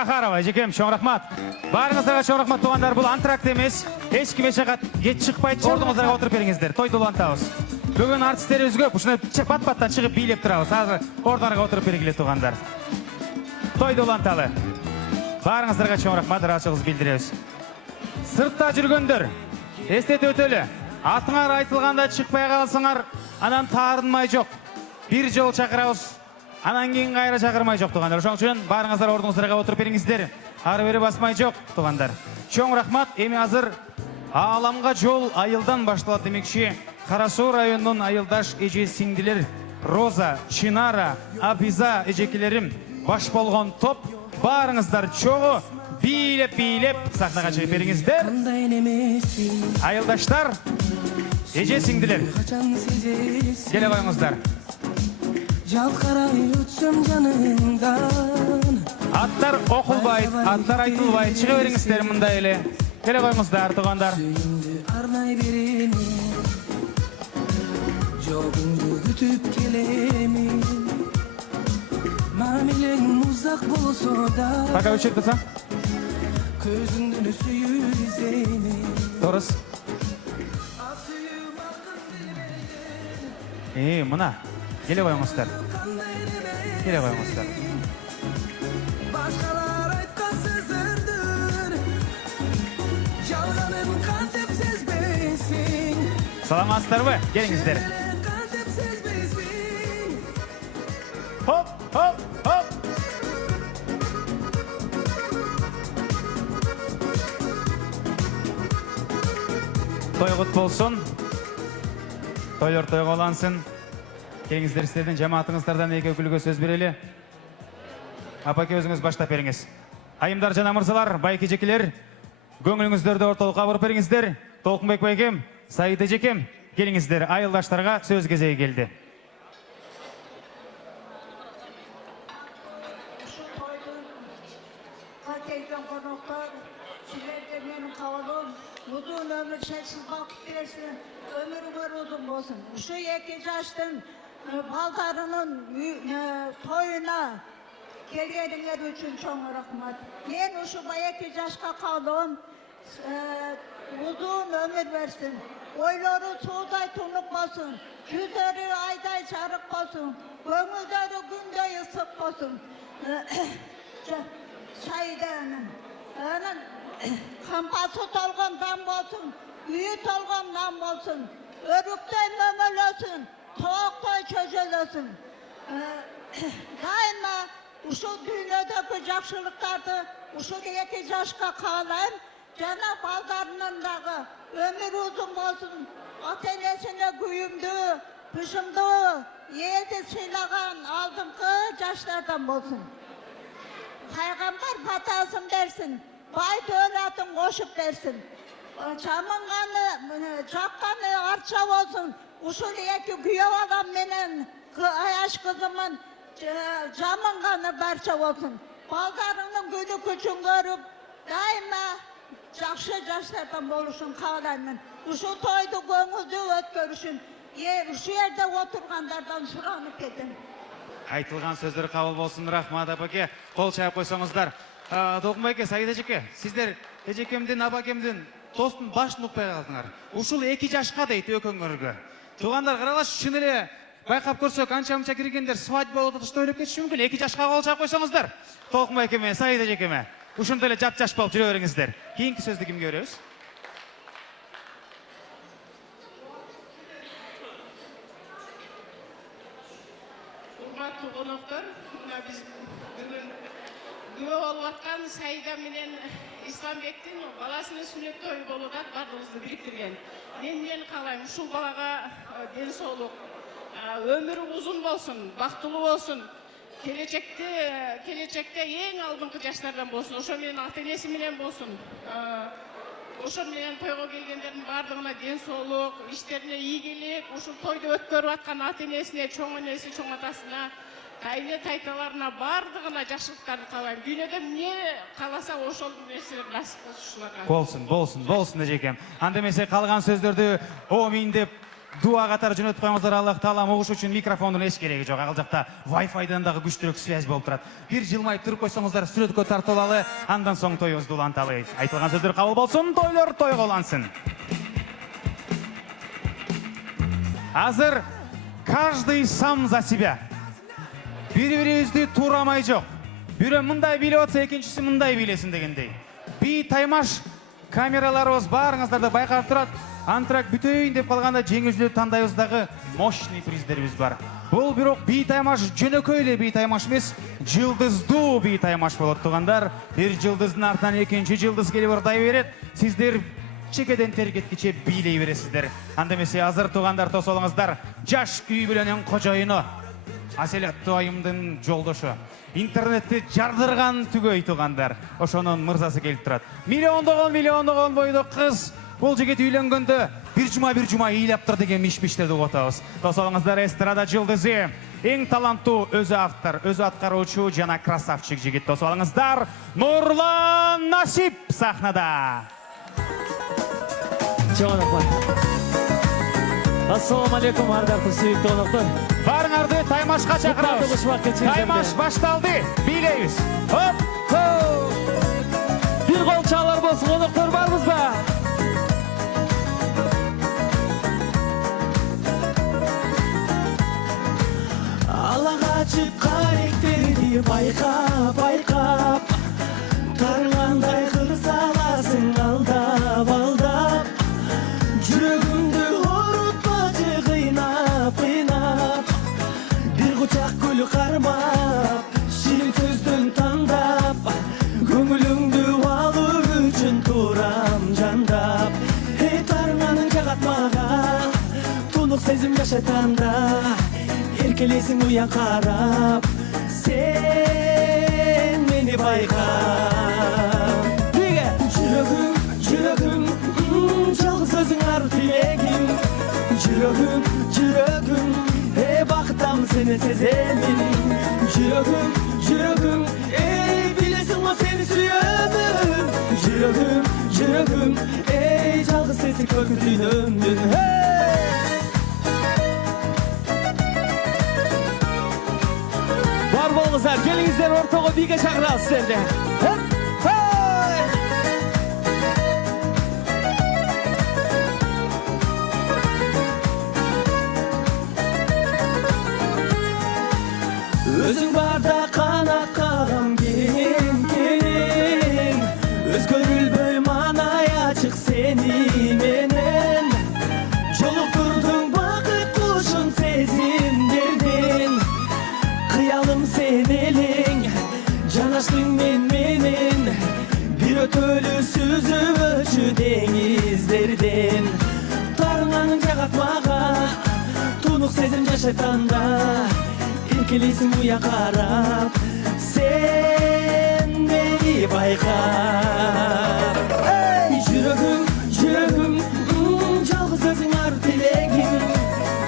Захарова, эжекем, чоң рахмат. Барыңыздарға чоң рахмат туғандар, бұл антракт емес. Ешкім ешеға кет шықпайды, ордыңыздарға отырып беріңіздер. Тойды ұлантауыз. Бүгін артистер өзгөп, ұшына пат-паттан шығып билеп тұрауыз. Азыр ордарға отырып бергіле туғандар. Тойды ұланталы. Барыңыздарға чоң рахмат, рашығыз білдіреуіз. Сыртта жүргендер, естет өтөлі. Атыңар айтылғанда шықпай қалсыңар, анан тарынмай жоқ. Bir жол шақырауыз, анан кейін қайра шақырмай жоқ туғандар. Ошон үчүн барыңыздар ордуңуздарға отырып бериңиздер. Ары бери басмай жоқ туғандар. Чоң рахмат. Эми азыр Аламга жол айылдан башталат демекчи. Карасуу районунун айылдаш эже сиңдилер Роза, Чинара, Абиза эжекелерим баш болгон топ. Барыңыздар чогуу бийлеп сахнага чыгып бериңиздер. Айылдаштар, эже сиңдилер, келе коюңуздар. Жалқарай өтсем жаныңдан. Аттар окулбайт, аттар айтылбайт. Чыга бериңиздер мында эле. Келе коюңуздар тугандар. Арнай беремин. Жогуңду күтүп келемин. Мамилең узак болсо да. Пока өчүп турсаң. Көзүңдүн сүйүп изеймин. Дурус. Мына. Келе коюңуздар. Келе коюңуздар. Башкалар айткан сөздөрдүн жалганын кантип сезбейсиң. Саламатсыздарбы? Келиңиздер. Кантип сезбейсиң. Хоп, хоп, хоп. Той кут болсун. Тойлор тойго улансын. Келиңиздер, сіздерден жамаатыңыздардан эки өкүлгө сөз берели. Апаке өзүңүз баштап бериңиз. Айымдар жана мырзалар, байке жекелер, көңүлүңүздөрдү ортолукка буруп бериңиздер. Толкунбек байкем, Саид эжекем, келиңиздер. Айылдаштарга сөз кезеги келди. Ушул тойдун келген коноктор, силерге менин кабылым, узун өмүр шексиз бакыт берсин, өмүрүңөр узун болсун. Ушу 2 жаштын балдарынын тоюна келгениңер үчүн чоң рахмат. Мен ушу баягы жашка калдым, узун өмүр берсин. Ойлору суудай тунук болсун, жүздөрү айдай жарык болсун, көңүлдөрү күндөй ысык болсун. Сайданын анан кампасы толгон дам болсун, үйү толгон нам болсун, өрүктөй мөмөлөсүн, тооктой чөжөлөсүн. Дайыма ушул дүйнөдөгү жакшылыктарды ушул 2 жашка каалайм. Жана балдарынын дагы өмүрү узун болсун. Ата-энесине күйүмдүү, бышымдуу, элди сыйлаган алдыңкы жаштардан болсун. Пайгамбар батасын берсин, бай дөөлатын кошуп берсин. Жаманганы, жакканы арча болсун. Ушул 2 күйөө балам менен аяш кызымын жаманганы барча болсун. Балдарыңдын күнү күчүн көрүп, дайыма жакшы жаштардан болушун каалаймын. Ушул тойду көңүлдүү өткөрүшүн ушу жерде отургандардан суранып кетем. Айтылган сөздөр кабыл болсун. Рахмат апаке. Кол чайып койсоңуздар. Толкунбек, Саид эжеке, сиздер эжекемдин, апакемдин достун башын укпай калдыңар. Ушул 2 жашка дейт өкөңөргө. Туугандар, каралаш, чын эле байкап көрсөк, анча-мынча киргендер свадьба болуп атышты ойлоп кетиши мүмкүн. 2 жашка кол чайып койсоңуздар. Толкунбек эме, Саид эжекеме. Ушундай эле жап-жаш болуп жүрө бериңиздер. Кийинки сөздү кимге беребиз? Урматтуу коноктор, биз бүгүн күбө болуп аткан Саида менен Исламбектин баласынын сүннөт тою болуп атат, бардыгыбызды бириктирген. Мен каалайм, ушул балага ден соолук, өмүрү узун болсун, бактылуу болсун. Келечекте эң алдыңкы жаштардан болсун, ошо менен ата-энеси менен болсун. Ошо менен тойго келгендердин бардыгына ден соолук, иштерине ийгилик, ушул тойду өткөрүп аткан ата-энесине, чоң энеси, чоң атасына, кайны тайталарына бардыгына жакшылыктарды каалайм. Дүйнөдө эмне кааласа ошол нерселер насип болсун ушуларга. Болсун эжекем. Анда эмесе калган сөздөрдү омин деп дуа катары жөнөтүп коюңуздар. Аллах таала угуш үчүн микрофондун эч кереги жок. Ал жакта Wi-Fi'дан дагы күчтүүрөөк связь болуп турат. Бир жылмайып туруп койсоңуздар, сүрөткө тартып алалы, андан соң тоюбузду уланталы. Айтылган сөздөр кабыл болсун, тойлор тойго улансын. Азыр каждый сам за себя. Бири-бирибизди туурамай жок. Бирөө мындай бийлеп атса, экинчиси мындай бийлесин дегендей. Би таймаш камераларыбыз баарыңыздарды байкап турат. Антрак бүтөйүн деп калганда жеңүүчүлөрдү тандайбыздагы мощный приздерибиз бар. Бул бирок би таймаш жөнөкөй эле би таймаш эмес, жылдыздуу би таймаш болот тугандар. Бир жылдыздын артынан экинчи жылдыз келип ордай берет. Сиздер чекеден тергеткиче бийлей бересиздер. Анда эмесе азыр тугандар тосолуңуздар, жаш үй бүлөнүн кожоюну, Аселаттуу айымдын жолдошу, интернетти жардырган түгөй тугандар, ошонун мырзасы келип турат. Миллиондогон бойдо кыз бул жигит үйлөнгөндө бир жума ыйлап тур деген миш-миштерди угуп атабыз. Тосолуңуздар, эстрада жылдызы, эң таланттуу өзү автор, өзү аткаруучу жана красавчик жигит. Тосолуңуздар, Нурлан Насип сахнада. Чоң рахмат. Ассаламу алейкум, ардактуу сүйүктүү коноктор. Барыңарды таймашка чакырабыз. Таймаш башталды. Бийлейбиз. Хоп, хоп. Бир кол чалар болсун, коноктор барбызбы? Аллага чыккан эктерди байкап таргандай кырс аласың алдап жүрөгүмдү орутпачы кыйнап бир кучак гүл кармап ширин сөздөн тандап көңүлүңдү алуу үчүн турам жандап тарыңанын жагат мага тунук сезим жашатанда Erkelesin uyan karab Sen beni bayka Жүрөгүм Жалгыз өзүң ар тилегим Жүрөгүм бактам сени сеземин Жүрөгүм билесиң о сени сүйөмүн Жүрөгүм жалгыз сенсиң көк дүйнөмдүн Бар болыңыздар, келіңіздер ортого биге чакырабыз сиздерди. Өзүң барда канат кагам келин Өзгөрүлбөй маанай ачык сени менен Жолуктурдуң бакыт кушун сезимдерден Кыялым сен элең жанаштың менен Бир өтөлү сүзүп деңиздерден Тарыңанын жагат мага тунук сезим жашатанда Erkeleysin uyan karab Sen beni bayka Жүрөгүм жалгыз өзүң ар тилегим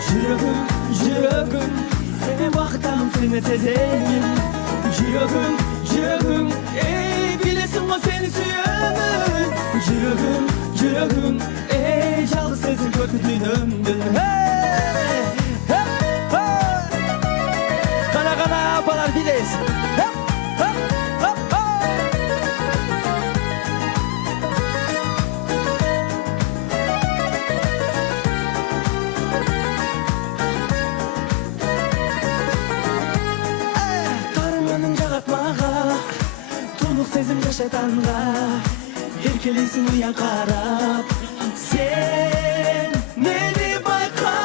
Жүрөгүм бактам сени сеземин Жүрөгүм билесиң о сени сүйөмүн Жүрөгүм жалгыз сенсиң көк дүйнөмдүн Kana balar bileyiz. Tarımının jagat maga Tunuk sezim yaşatanda Erkeleysin uyan karab Sen beni bayka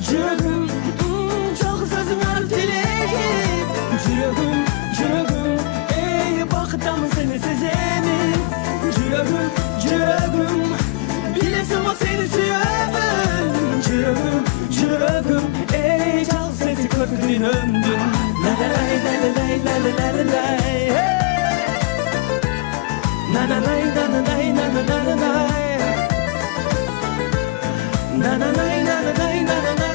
Жүрөгүм жалгыз өзүң ар тилегим Жүрөгүм бактамын сени сеземин Жүрөгүм билесиң о сени сүйөмүн Жүрөгүм жалгыз сенсиң көк дүйнөмдүн La-la-lay, la-la-lay, la-la-lay Na-na-lay, na-na-lay, na-na-lay Na-na-lay, na-na-lay, na-na-lay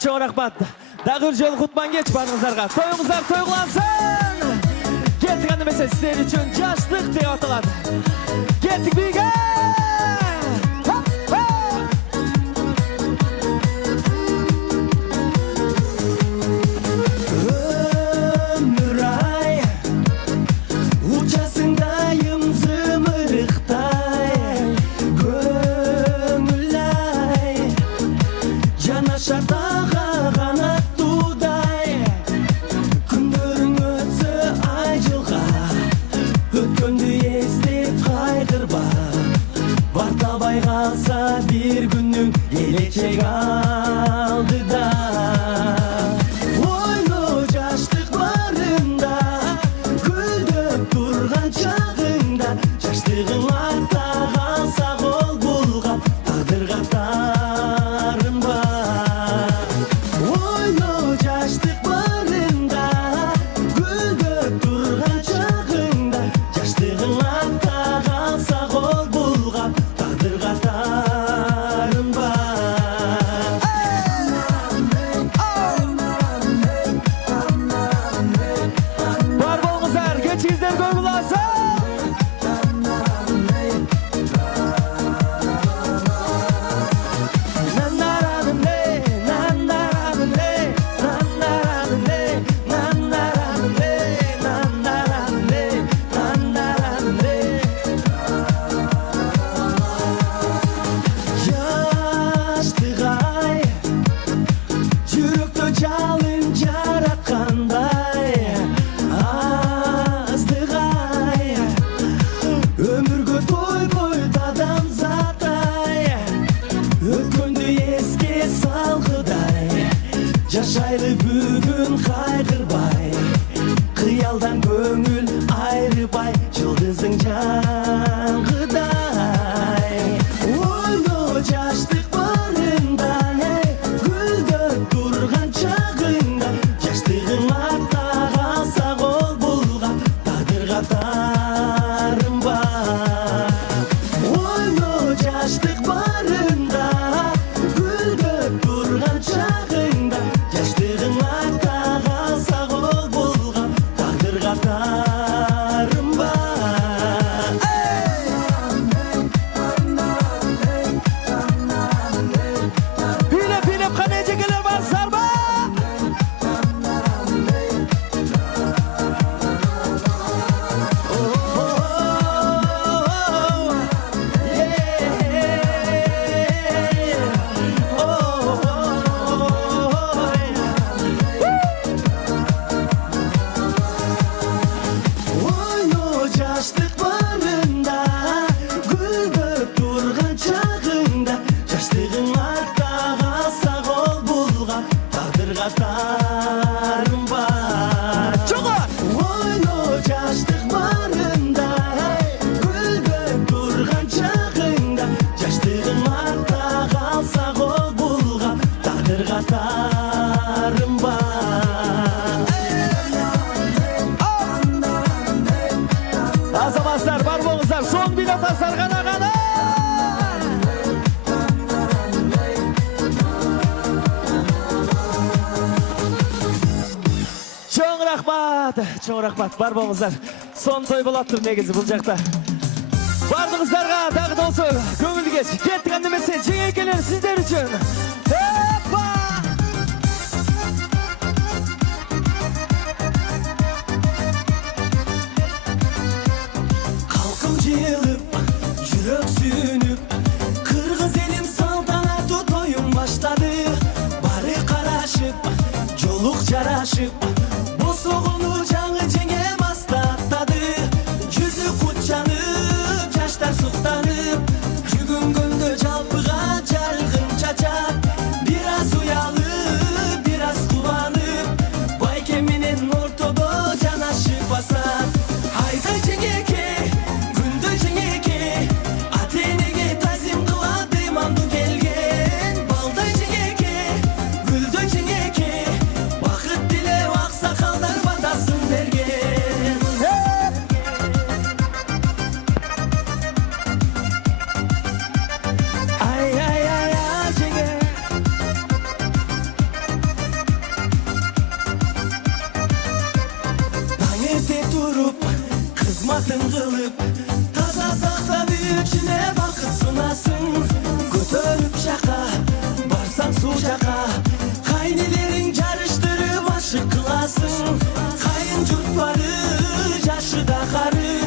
Чоң рахмат. Дагы жол кутман кеч барыңыздарга. Тоюңуздар тойлансын. Кеттик анда эмесе сиздер үчүн жаштык деп аталат. Кеттик биге. Bir günün gelecek aldıda Oylu yaşlıklarında Güldüp durgan çağında Yaşlığın arta kalsa kol bulgan Tağdır katarım var Oylu yaşlıklarında Güldüp durgan çağında Yaşlığın arta kalsa kol bulgan Tağdır katarım Yaşaylı bugün kaygırbay Kıyaldan gönül ayrıbay Yıldızın cangıday Oylu yaşlık barında Güldür durgan çağında Yaşlığın arta kalsa kol bulgan Tağdır katarım var Oylu yaşlık barında Güldür durgan çağında Yaşlığın arta kalsa kol bulgan Tağdır katarım var Hülep hülep kanecekeler var sarba. Oylu yaşlık barında Güldür durgan çağında Yaşlığın arta kalsa kol bulgan Tağdır katarım var Oylu yaşlık barında Güldür durgan çağında Yaşlığın arta kalsa kol bulgan Tağdır katarım var Azamazlar, var boğuzlar, son bir ataslar kana kana. Çoğun rahmat, var boğuzlar. Son toy bolattır negizi bu jakta. Bardığızlarga dağı da olsun, köngül geç. Kettik andemese, jеңекелер sizler üçün. Hoppa! Kalkım jığılıp, yürek sünüp Kırgız elim saltanatı toyum başladı Bari karaşıp, joluk jaraşıp Bu soğunu жаңы жеңе бастатады Жүзü кутчанып, жаштар суктанып Жүгүнгөндө жалпыга жаргын чачат Бираз уялып, бираз кубанып Байке менен ортодо жанашып басат Айда жеңеке, күндө жеңеке Ата-энеге тазим кылат ыймандуу келген Балдай жеңеке, гүлдөй жеңеке Бакыт тилеп ак kısmatın kılıp taza saklap içine bakıp sunasın. Götürüp şaka barsan su şaka kaynelerin carıştırıp aşık kılasın. Kayın curtları yaşı da karı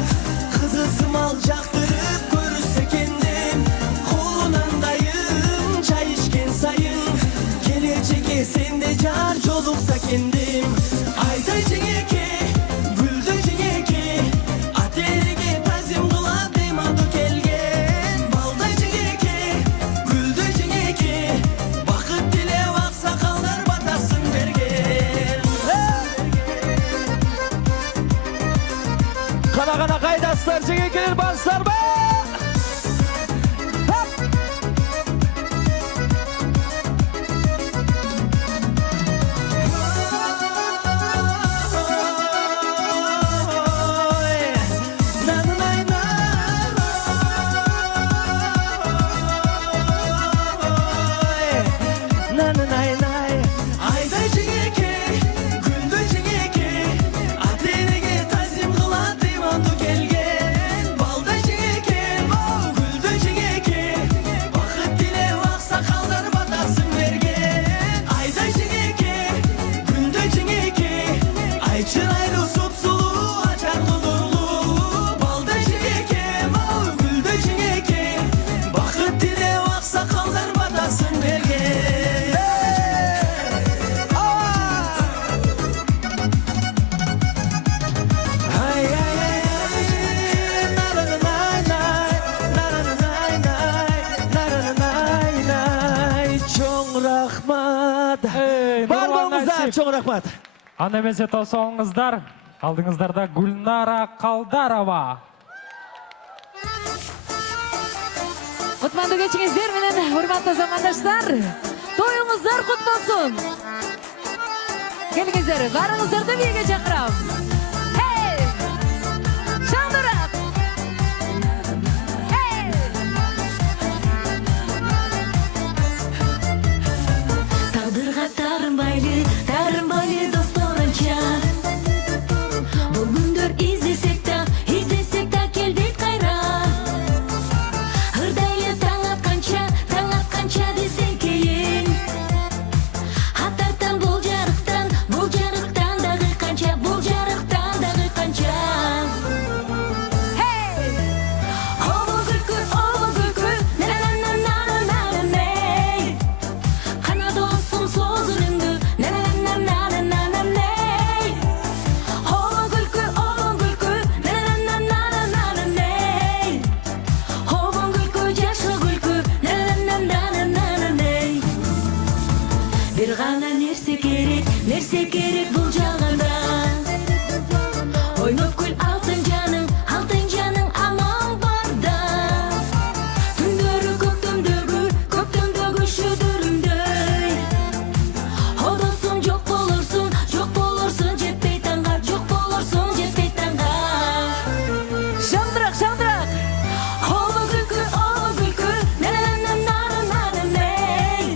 kızı sımal caktırıp görürse kendim kolunandayım çay içken sayın gelecek sende car çoluksa kendim ayda cengeke güldü cengeke aterege tazim kıla demadı kelgen balda cengeke güldü cengeke bakıp dile bak sakallar batasın bergen. Kana kaydaslar cengekeler barslar mı? Ayda cengeke güldü cengeke aterege tazim kıla demadı kelgen balda cengeke güldü cengeke bakıp dile bak sakallar batasın bergen. Ayda cengeke güldü cengeke ay çıraylı supsulu açar nurlu balda cengeke güldü cengeke bakıp dile bak sakallar batasın bergen. Ay ay ay Çoğun rahmat. Barmağınızlar çok rahmat. Аны эмесе тосоңуздар. Алдыңыздарда Гүлнара Калдарова. Кутмандуу кечиңиздер менен урматтуу замандаштар. Тоюңуздар кут болсун. Келиңиздер, барыңыздарды бийге чакырам. Hey! Шаңдырак! Hey! Тағдырға тарынбайлы досторынша Бұл күндер іздесек та келдік қайра Ырдайлы таң атқанша десең кейін Аттартан бұл жарықтан дағы қанша Hey! Овыл күлкі, на-на-на-на-на-на-ней Қана досым соз үніңді, на-на-на-на-на-на-ней Овыл күлкі, на-на-на-на-на-на-ней Овыл күлкі, жашы күлкі, на-на-на-на-на-ней Бір ғана нәрсе керек бұл жағында Ойнап күл алтын жаның аман барда Түндері көктемдегі шүдірімдей О досым жоқ болырсың жетпей таңға Шаңдырак! Овыл күлкі, на-на-на-на-на-на-ней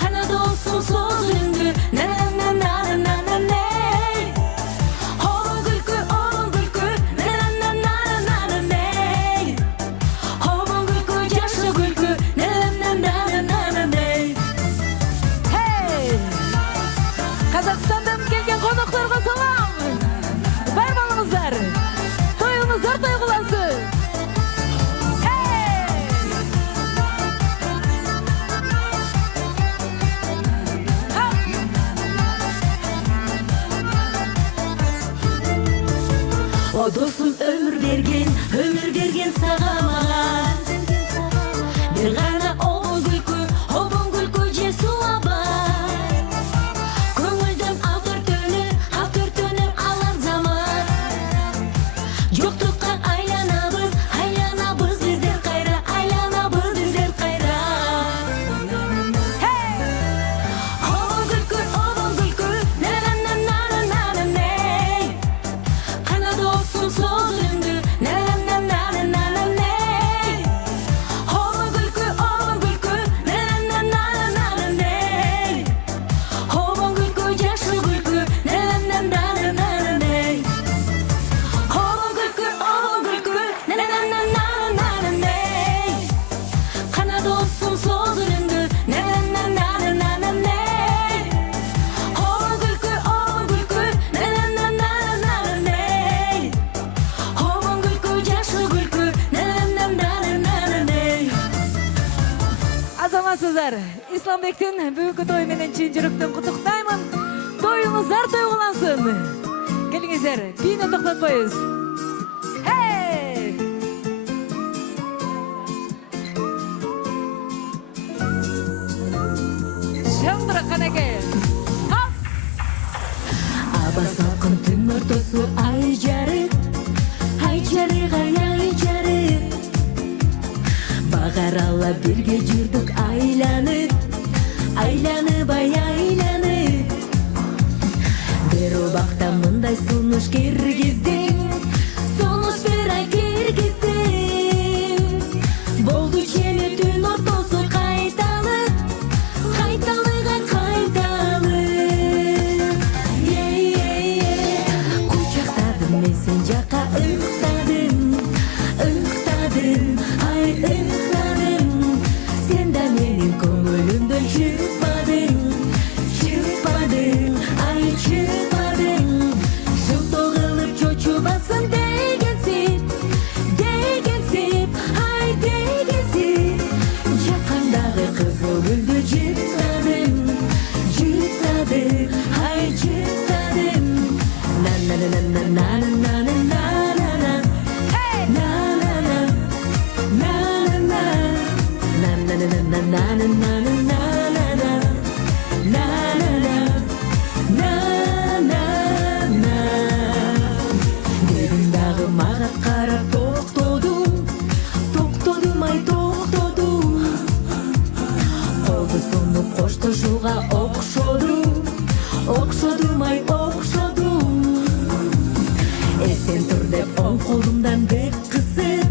Қана досым соз үніңді, на-на-на-на-на-на-ней Овыл күлкі, на-на-на-на-на-ней Овыл күлкі, жашы күлкі, на-на-на-на-на-ней Hey! Қазақстандан келген қонақтарға салам! Бармаңыздар! Тоюңуздар тойгуласын! Hey! О досым өмір берген саған маған Бір ғана обон күлкі жесу аба Көңілдің алтыр алар заман Жоқтыққа айланабыз біздер қайра Обон күлкі, на-на-на-на-на-на-ней Қана досым соз үніңді, на-на-на-на-на-ней Исламбектин бүгүнкү той менен чын жүрөктөн куттуктаймын. Тоюңуздар тойгулансын. Келиңиздер, бийни токтотпойбуз. Hey! Шамдыра канеке. Аба салкын түн ортосу ай жарык, ай жарык, ай жарык. Багарала бирге жүрдүк айланып, айланып, айланып. Бир убакта мындай сунуш киргиздиң, сунуш бир ай киргиздиң. Болду чеме түн ортосу кайталып, кайталып, кайталып. Кучактадым мен сен жака, ыктадым, ыктадым, ай ыктадым. Сен да менин көңүлүмдөн чыкпадың, чыкпадың, ай чыкпадың. Жылтоо кылып чочубасын дегенсип, дегенсип, ай дегенсип. Жакандагы кызыл гүлдү жыттадым, жыттадым, ай жыттадым. На-на-на-на-на-на-на-на-на. Дедим дагы мага карап токтодум, токтодум, ай токтодум. Колду сунуп коштошууга окшодум, окшодум, ай окшодум. Эсен тур деп оң колумдан бек кысып,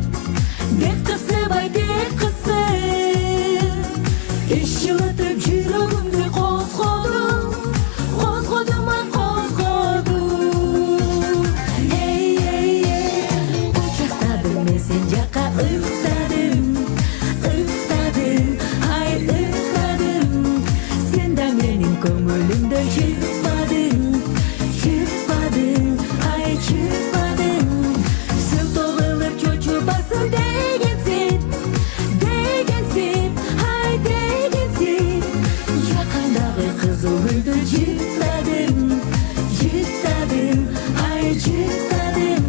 ай бек кысып. Эш жылытып жүрөгүмдү козгодум, козгодум, ай козгодум. Кучактадым мен сен жака, ыктадым, ыктадым, ай ыктадым. Сен да менин көңүлүмдөн чыкпадың, чыкпадың, ай чыкпадың. Жылтоо кылып чочубасын дегенсип, дегенсип, ай дегенсип. Жакандагы кызыл гүлдү жыттадым, жыттадым, ай жыттадым.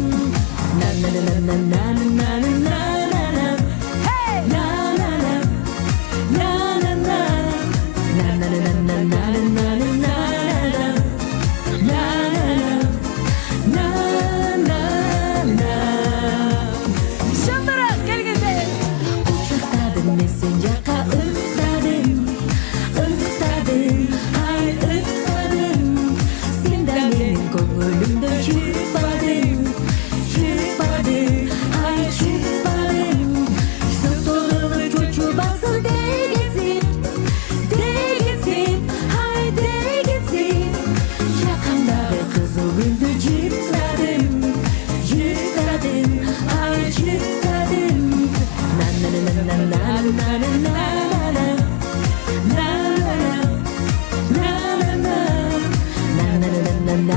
На-на-на-на-на-на-на-на-на. На-на-на, на-на-на, на-на-на-на-на-на-на-на. На-на-на, Шамдыра келгиздер. кучактадым мен сен жака, ыктадым, ыктадым, ай ыктадым. Сен да менин көңүлүмдөн чыкпадың, чыкпадың, ай чыкпадың. Жылтоо кылып чочубасын дегенсип, дегенсип, ай дегенсип. Жакандагы кызыл гүлдү жыттадым, жыттадым, ай жыттадым. На-на-на-на-на-на-на-на-на. На-на-на, на-на-на-на-на-на-на-на.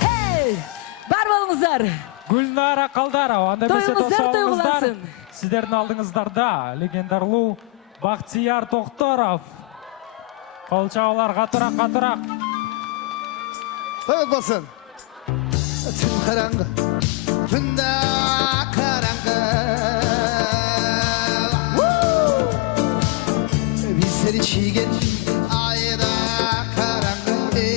Hey! Бар болуңуздар. Гүлнара Калдарова, анда эмесе Тоюңуздар тосоңуздар. тойгулансын. Сиздердин алдыңыздарда легендарлуу Бактияр Токторов. Кол чабуулар катыраак, катыраак. Той болсын. Түн қараңғы, түнда қараңғы. Біздер чиген айда қараңғы.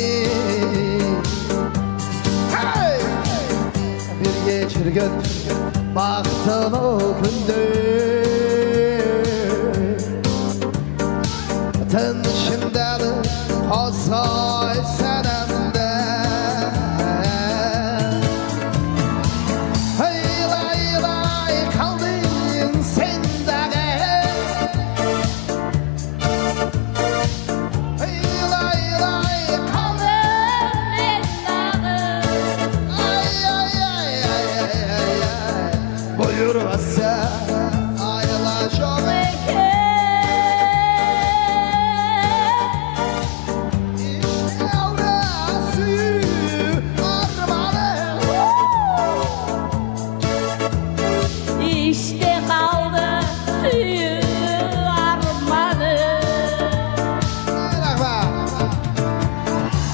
Бірге жүрген бақыттылы күндер. Тыншындағы қозғай санамда. Айлай қалдың сен дағы. Айлай қалдың мен дағы. Бұйырмаса айла жоқ екен.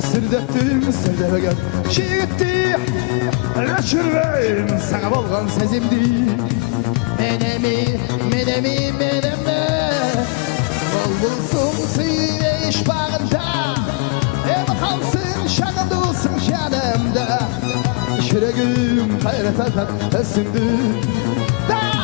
Sirdettim sevdegen Şiitti Reçirveyim sana bolgan sezimdi Menemi Bol bulsun suyve iş bağında Hem kalsın şanım dulsun şanımda Şiregim hayret atan esindi Dağı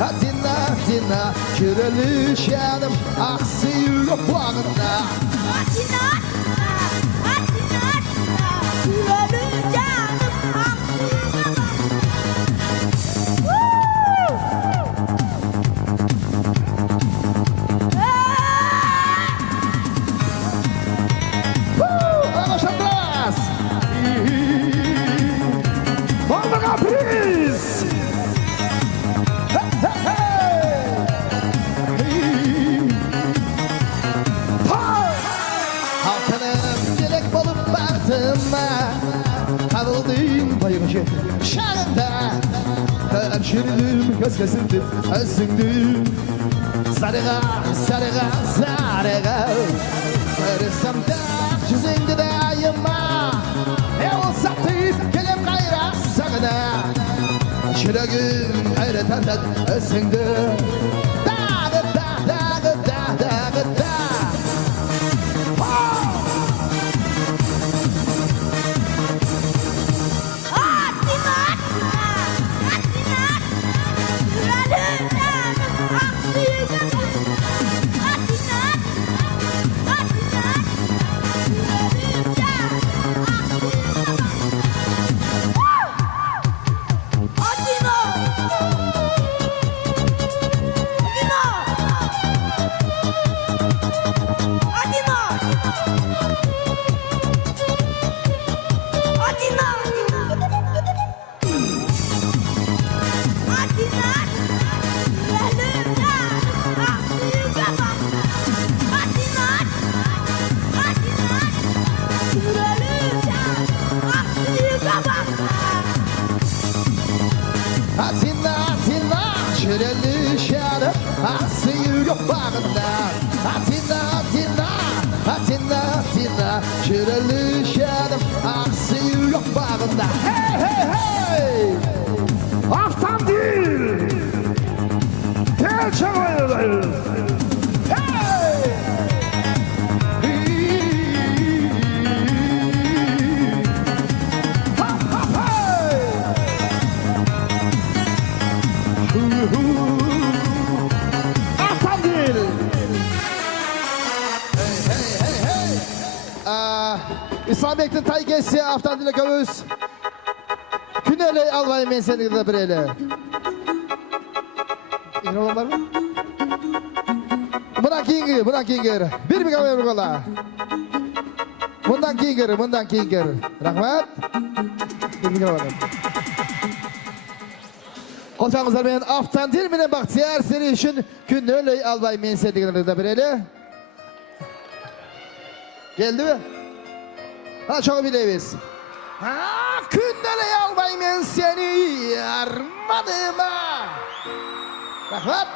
Atina, küreli şanım aksi yürüp bağında Atina, küreli canım Vamos atrás! Vamos capriz! Halkının dilek bolup baktığıma Kavuldum baymışı şanında Hemşirim göz kesildim özündüm Sarıga Sarısam da yüzünde daima Ne olsa teyip gelem gayra sağına Şiregim hayret atan özünde Dağı Atina, şireli şanım aksi yürüp bağında Atina, şireli şanım aksi yürüp bağında Hey! Aftan değil! Gel çabayla Hey! İslam Bektin Taykesi Aftandil'e kavuz Küneli almayın ben seni de bireyle İğne olan var mı? Bundan kinger Bir mi kavaya vurgala Bundan kinger Rahmat Bir mi kavaya Kolçağınızlar benim Aftandil mine Bahtiyar seri için Küneli almayın ben seni de bireyle Geldi mi? Ha çok bileyiz. Kündele almayayım ben seni armadıma. Rahmat.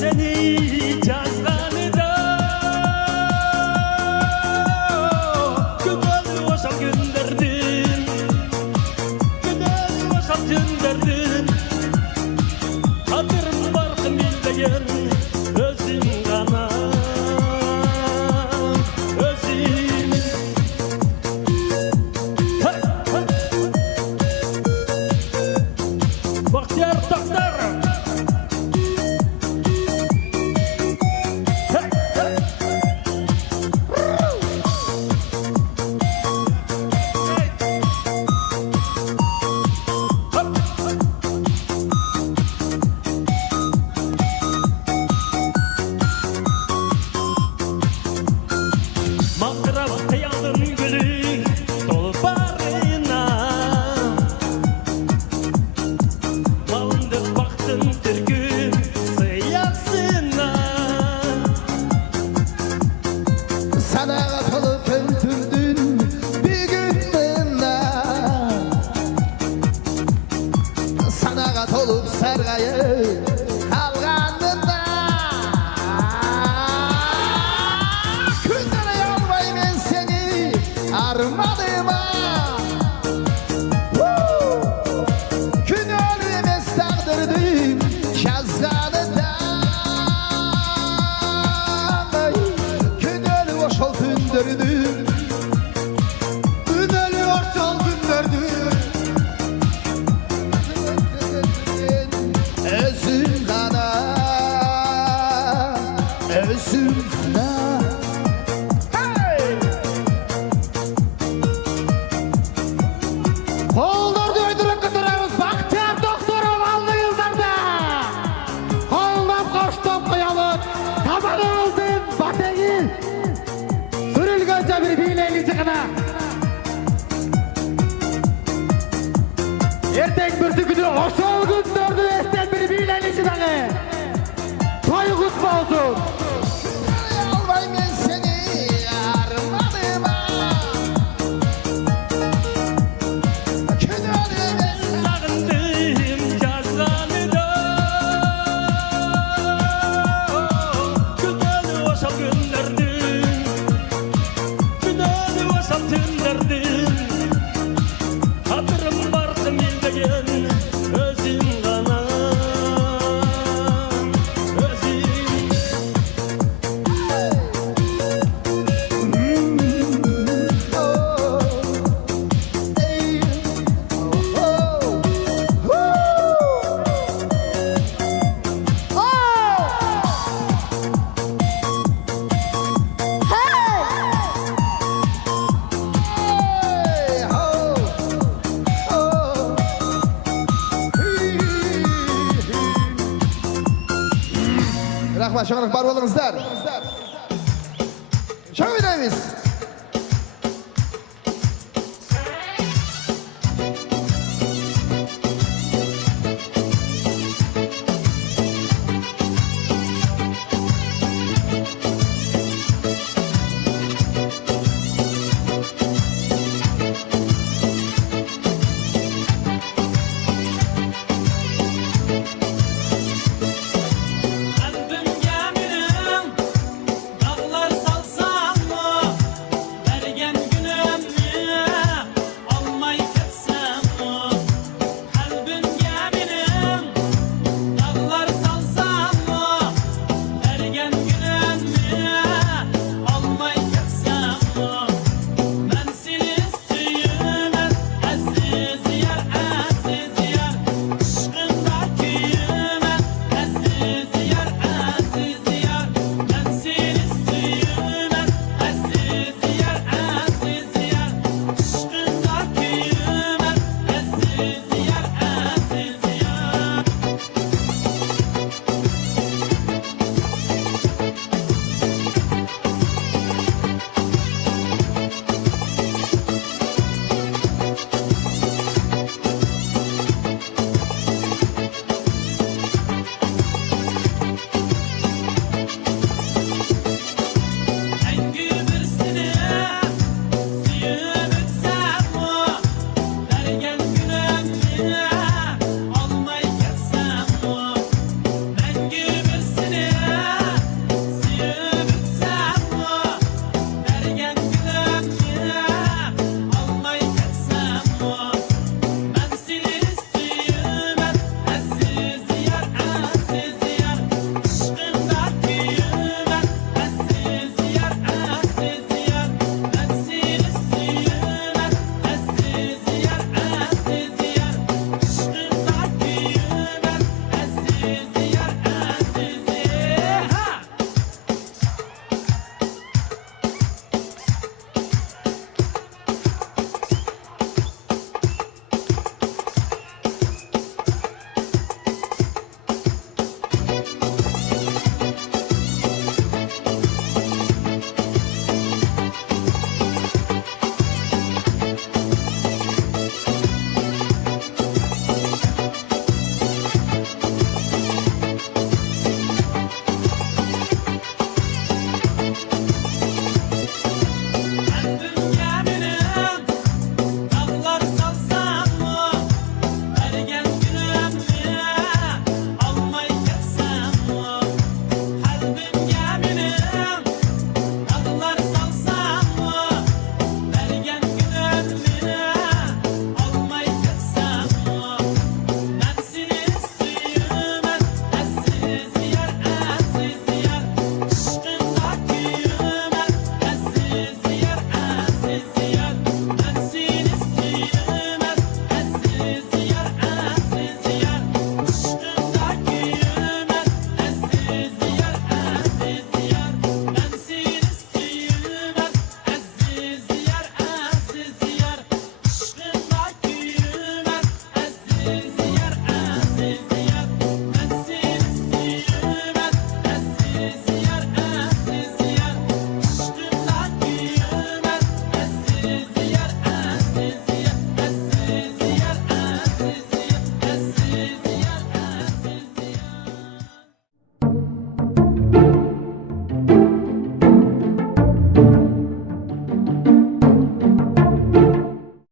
Seni cazlar түндерден Қатырым барқым билдеген өзің ғана өзің Бақтияр Тоқтаров Маңғырап қиялдың гүлі тұлпарына Малынды бақтың түркі сиясына Sanağa kalıp öldürdün bir gün bana Sanağa tolup sargayı kalganında Kündere yalvay ben seni armadıma Gün ölmez tağdırdım yazganında Günleri oşol gündürdüm Günleri oşol gündürdüm Özüm kana Özüm kana Kollardı öydürüp kıtırıyoruz Bahtiyar Doktorov aldı yıllarda Kollam koştum koyalım Taban oldum bateği Sürülgönce bir bileyli çıkına Ertek bir tüküdür oşol gündürdü esten bir bileyli çıkına Toy kutlu olsun Alvay ben seni armadıma Sağındım yazganıda Günleri oşal günlerdim Günleri oşal tünlerdim Hatırım barkım bildigen özüm ғана özüm Rahmat, şoğırlık var olыңыздар. Şoğ oynaymiz.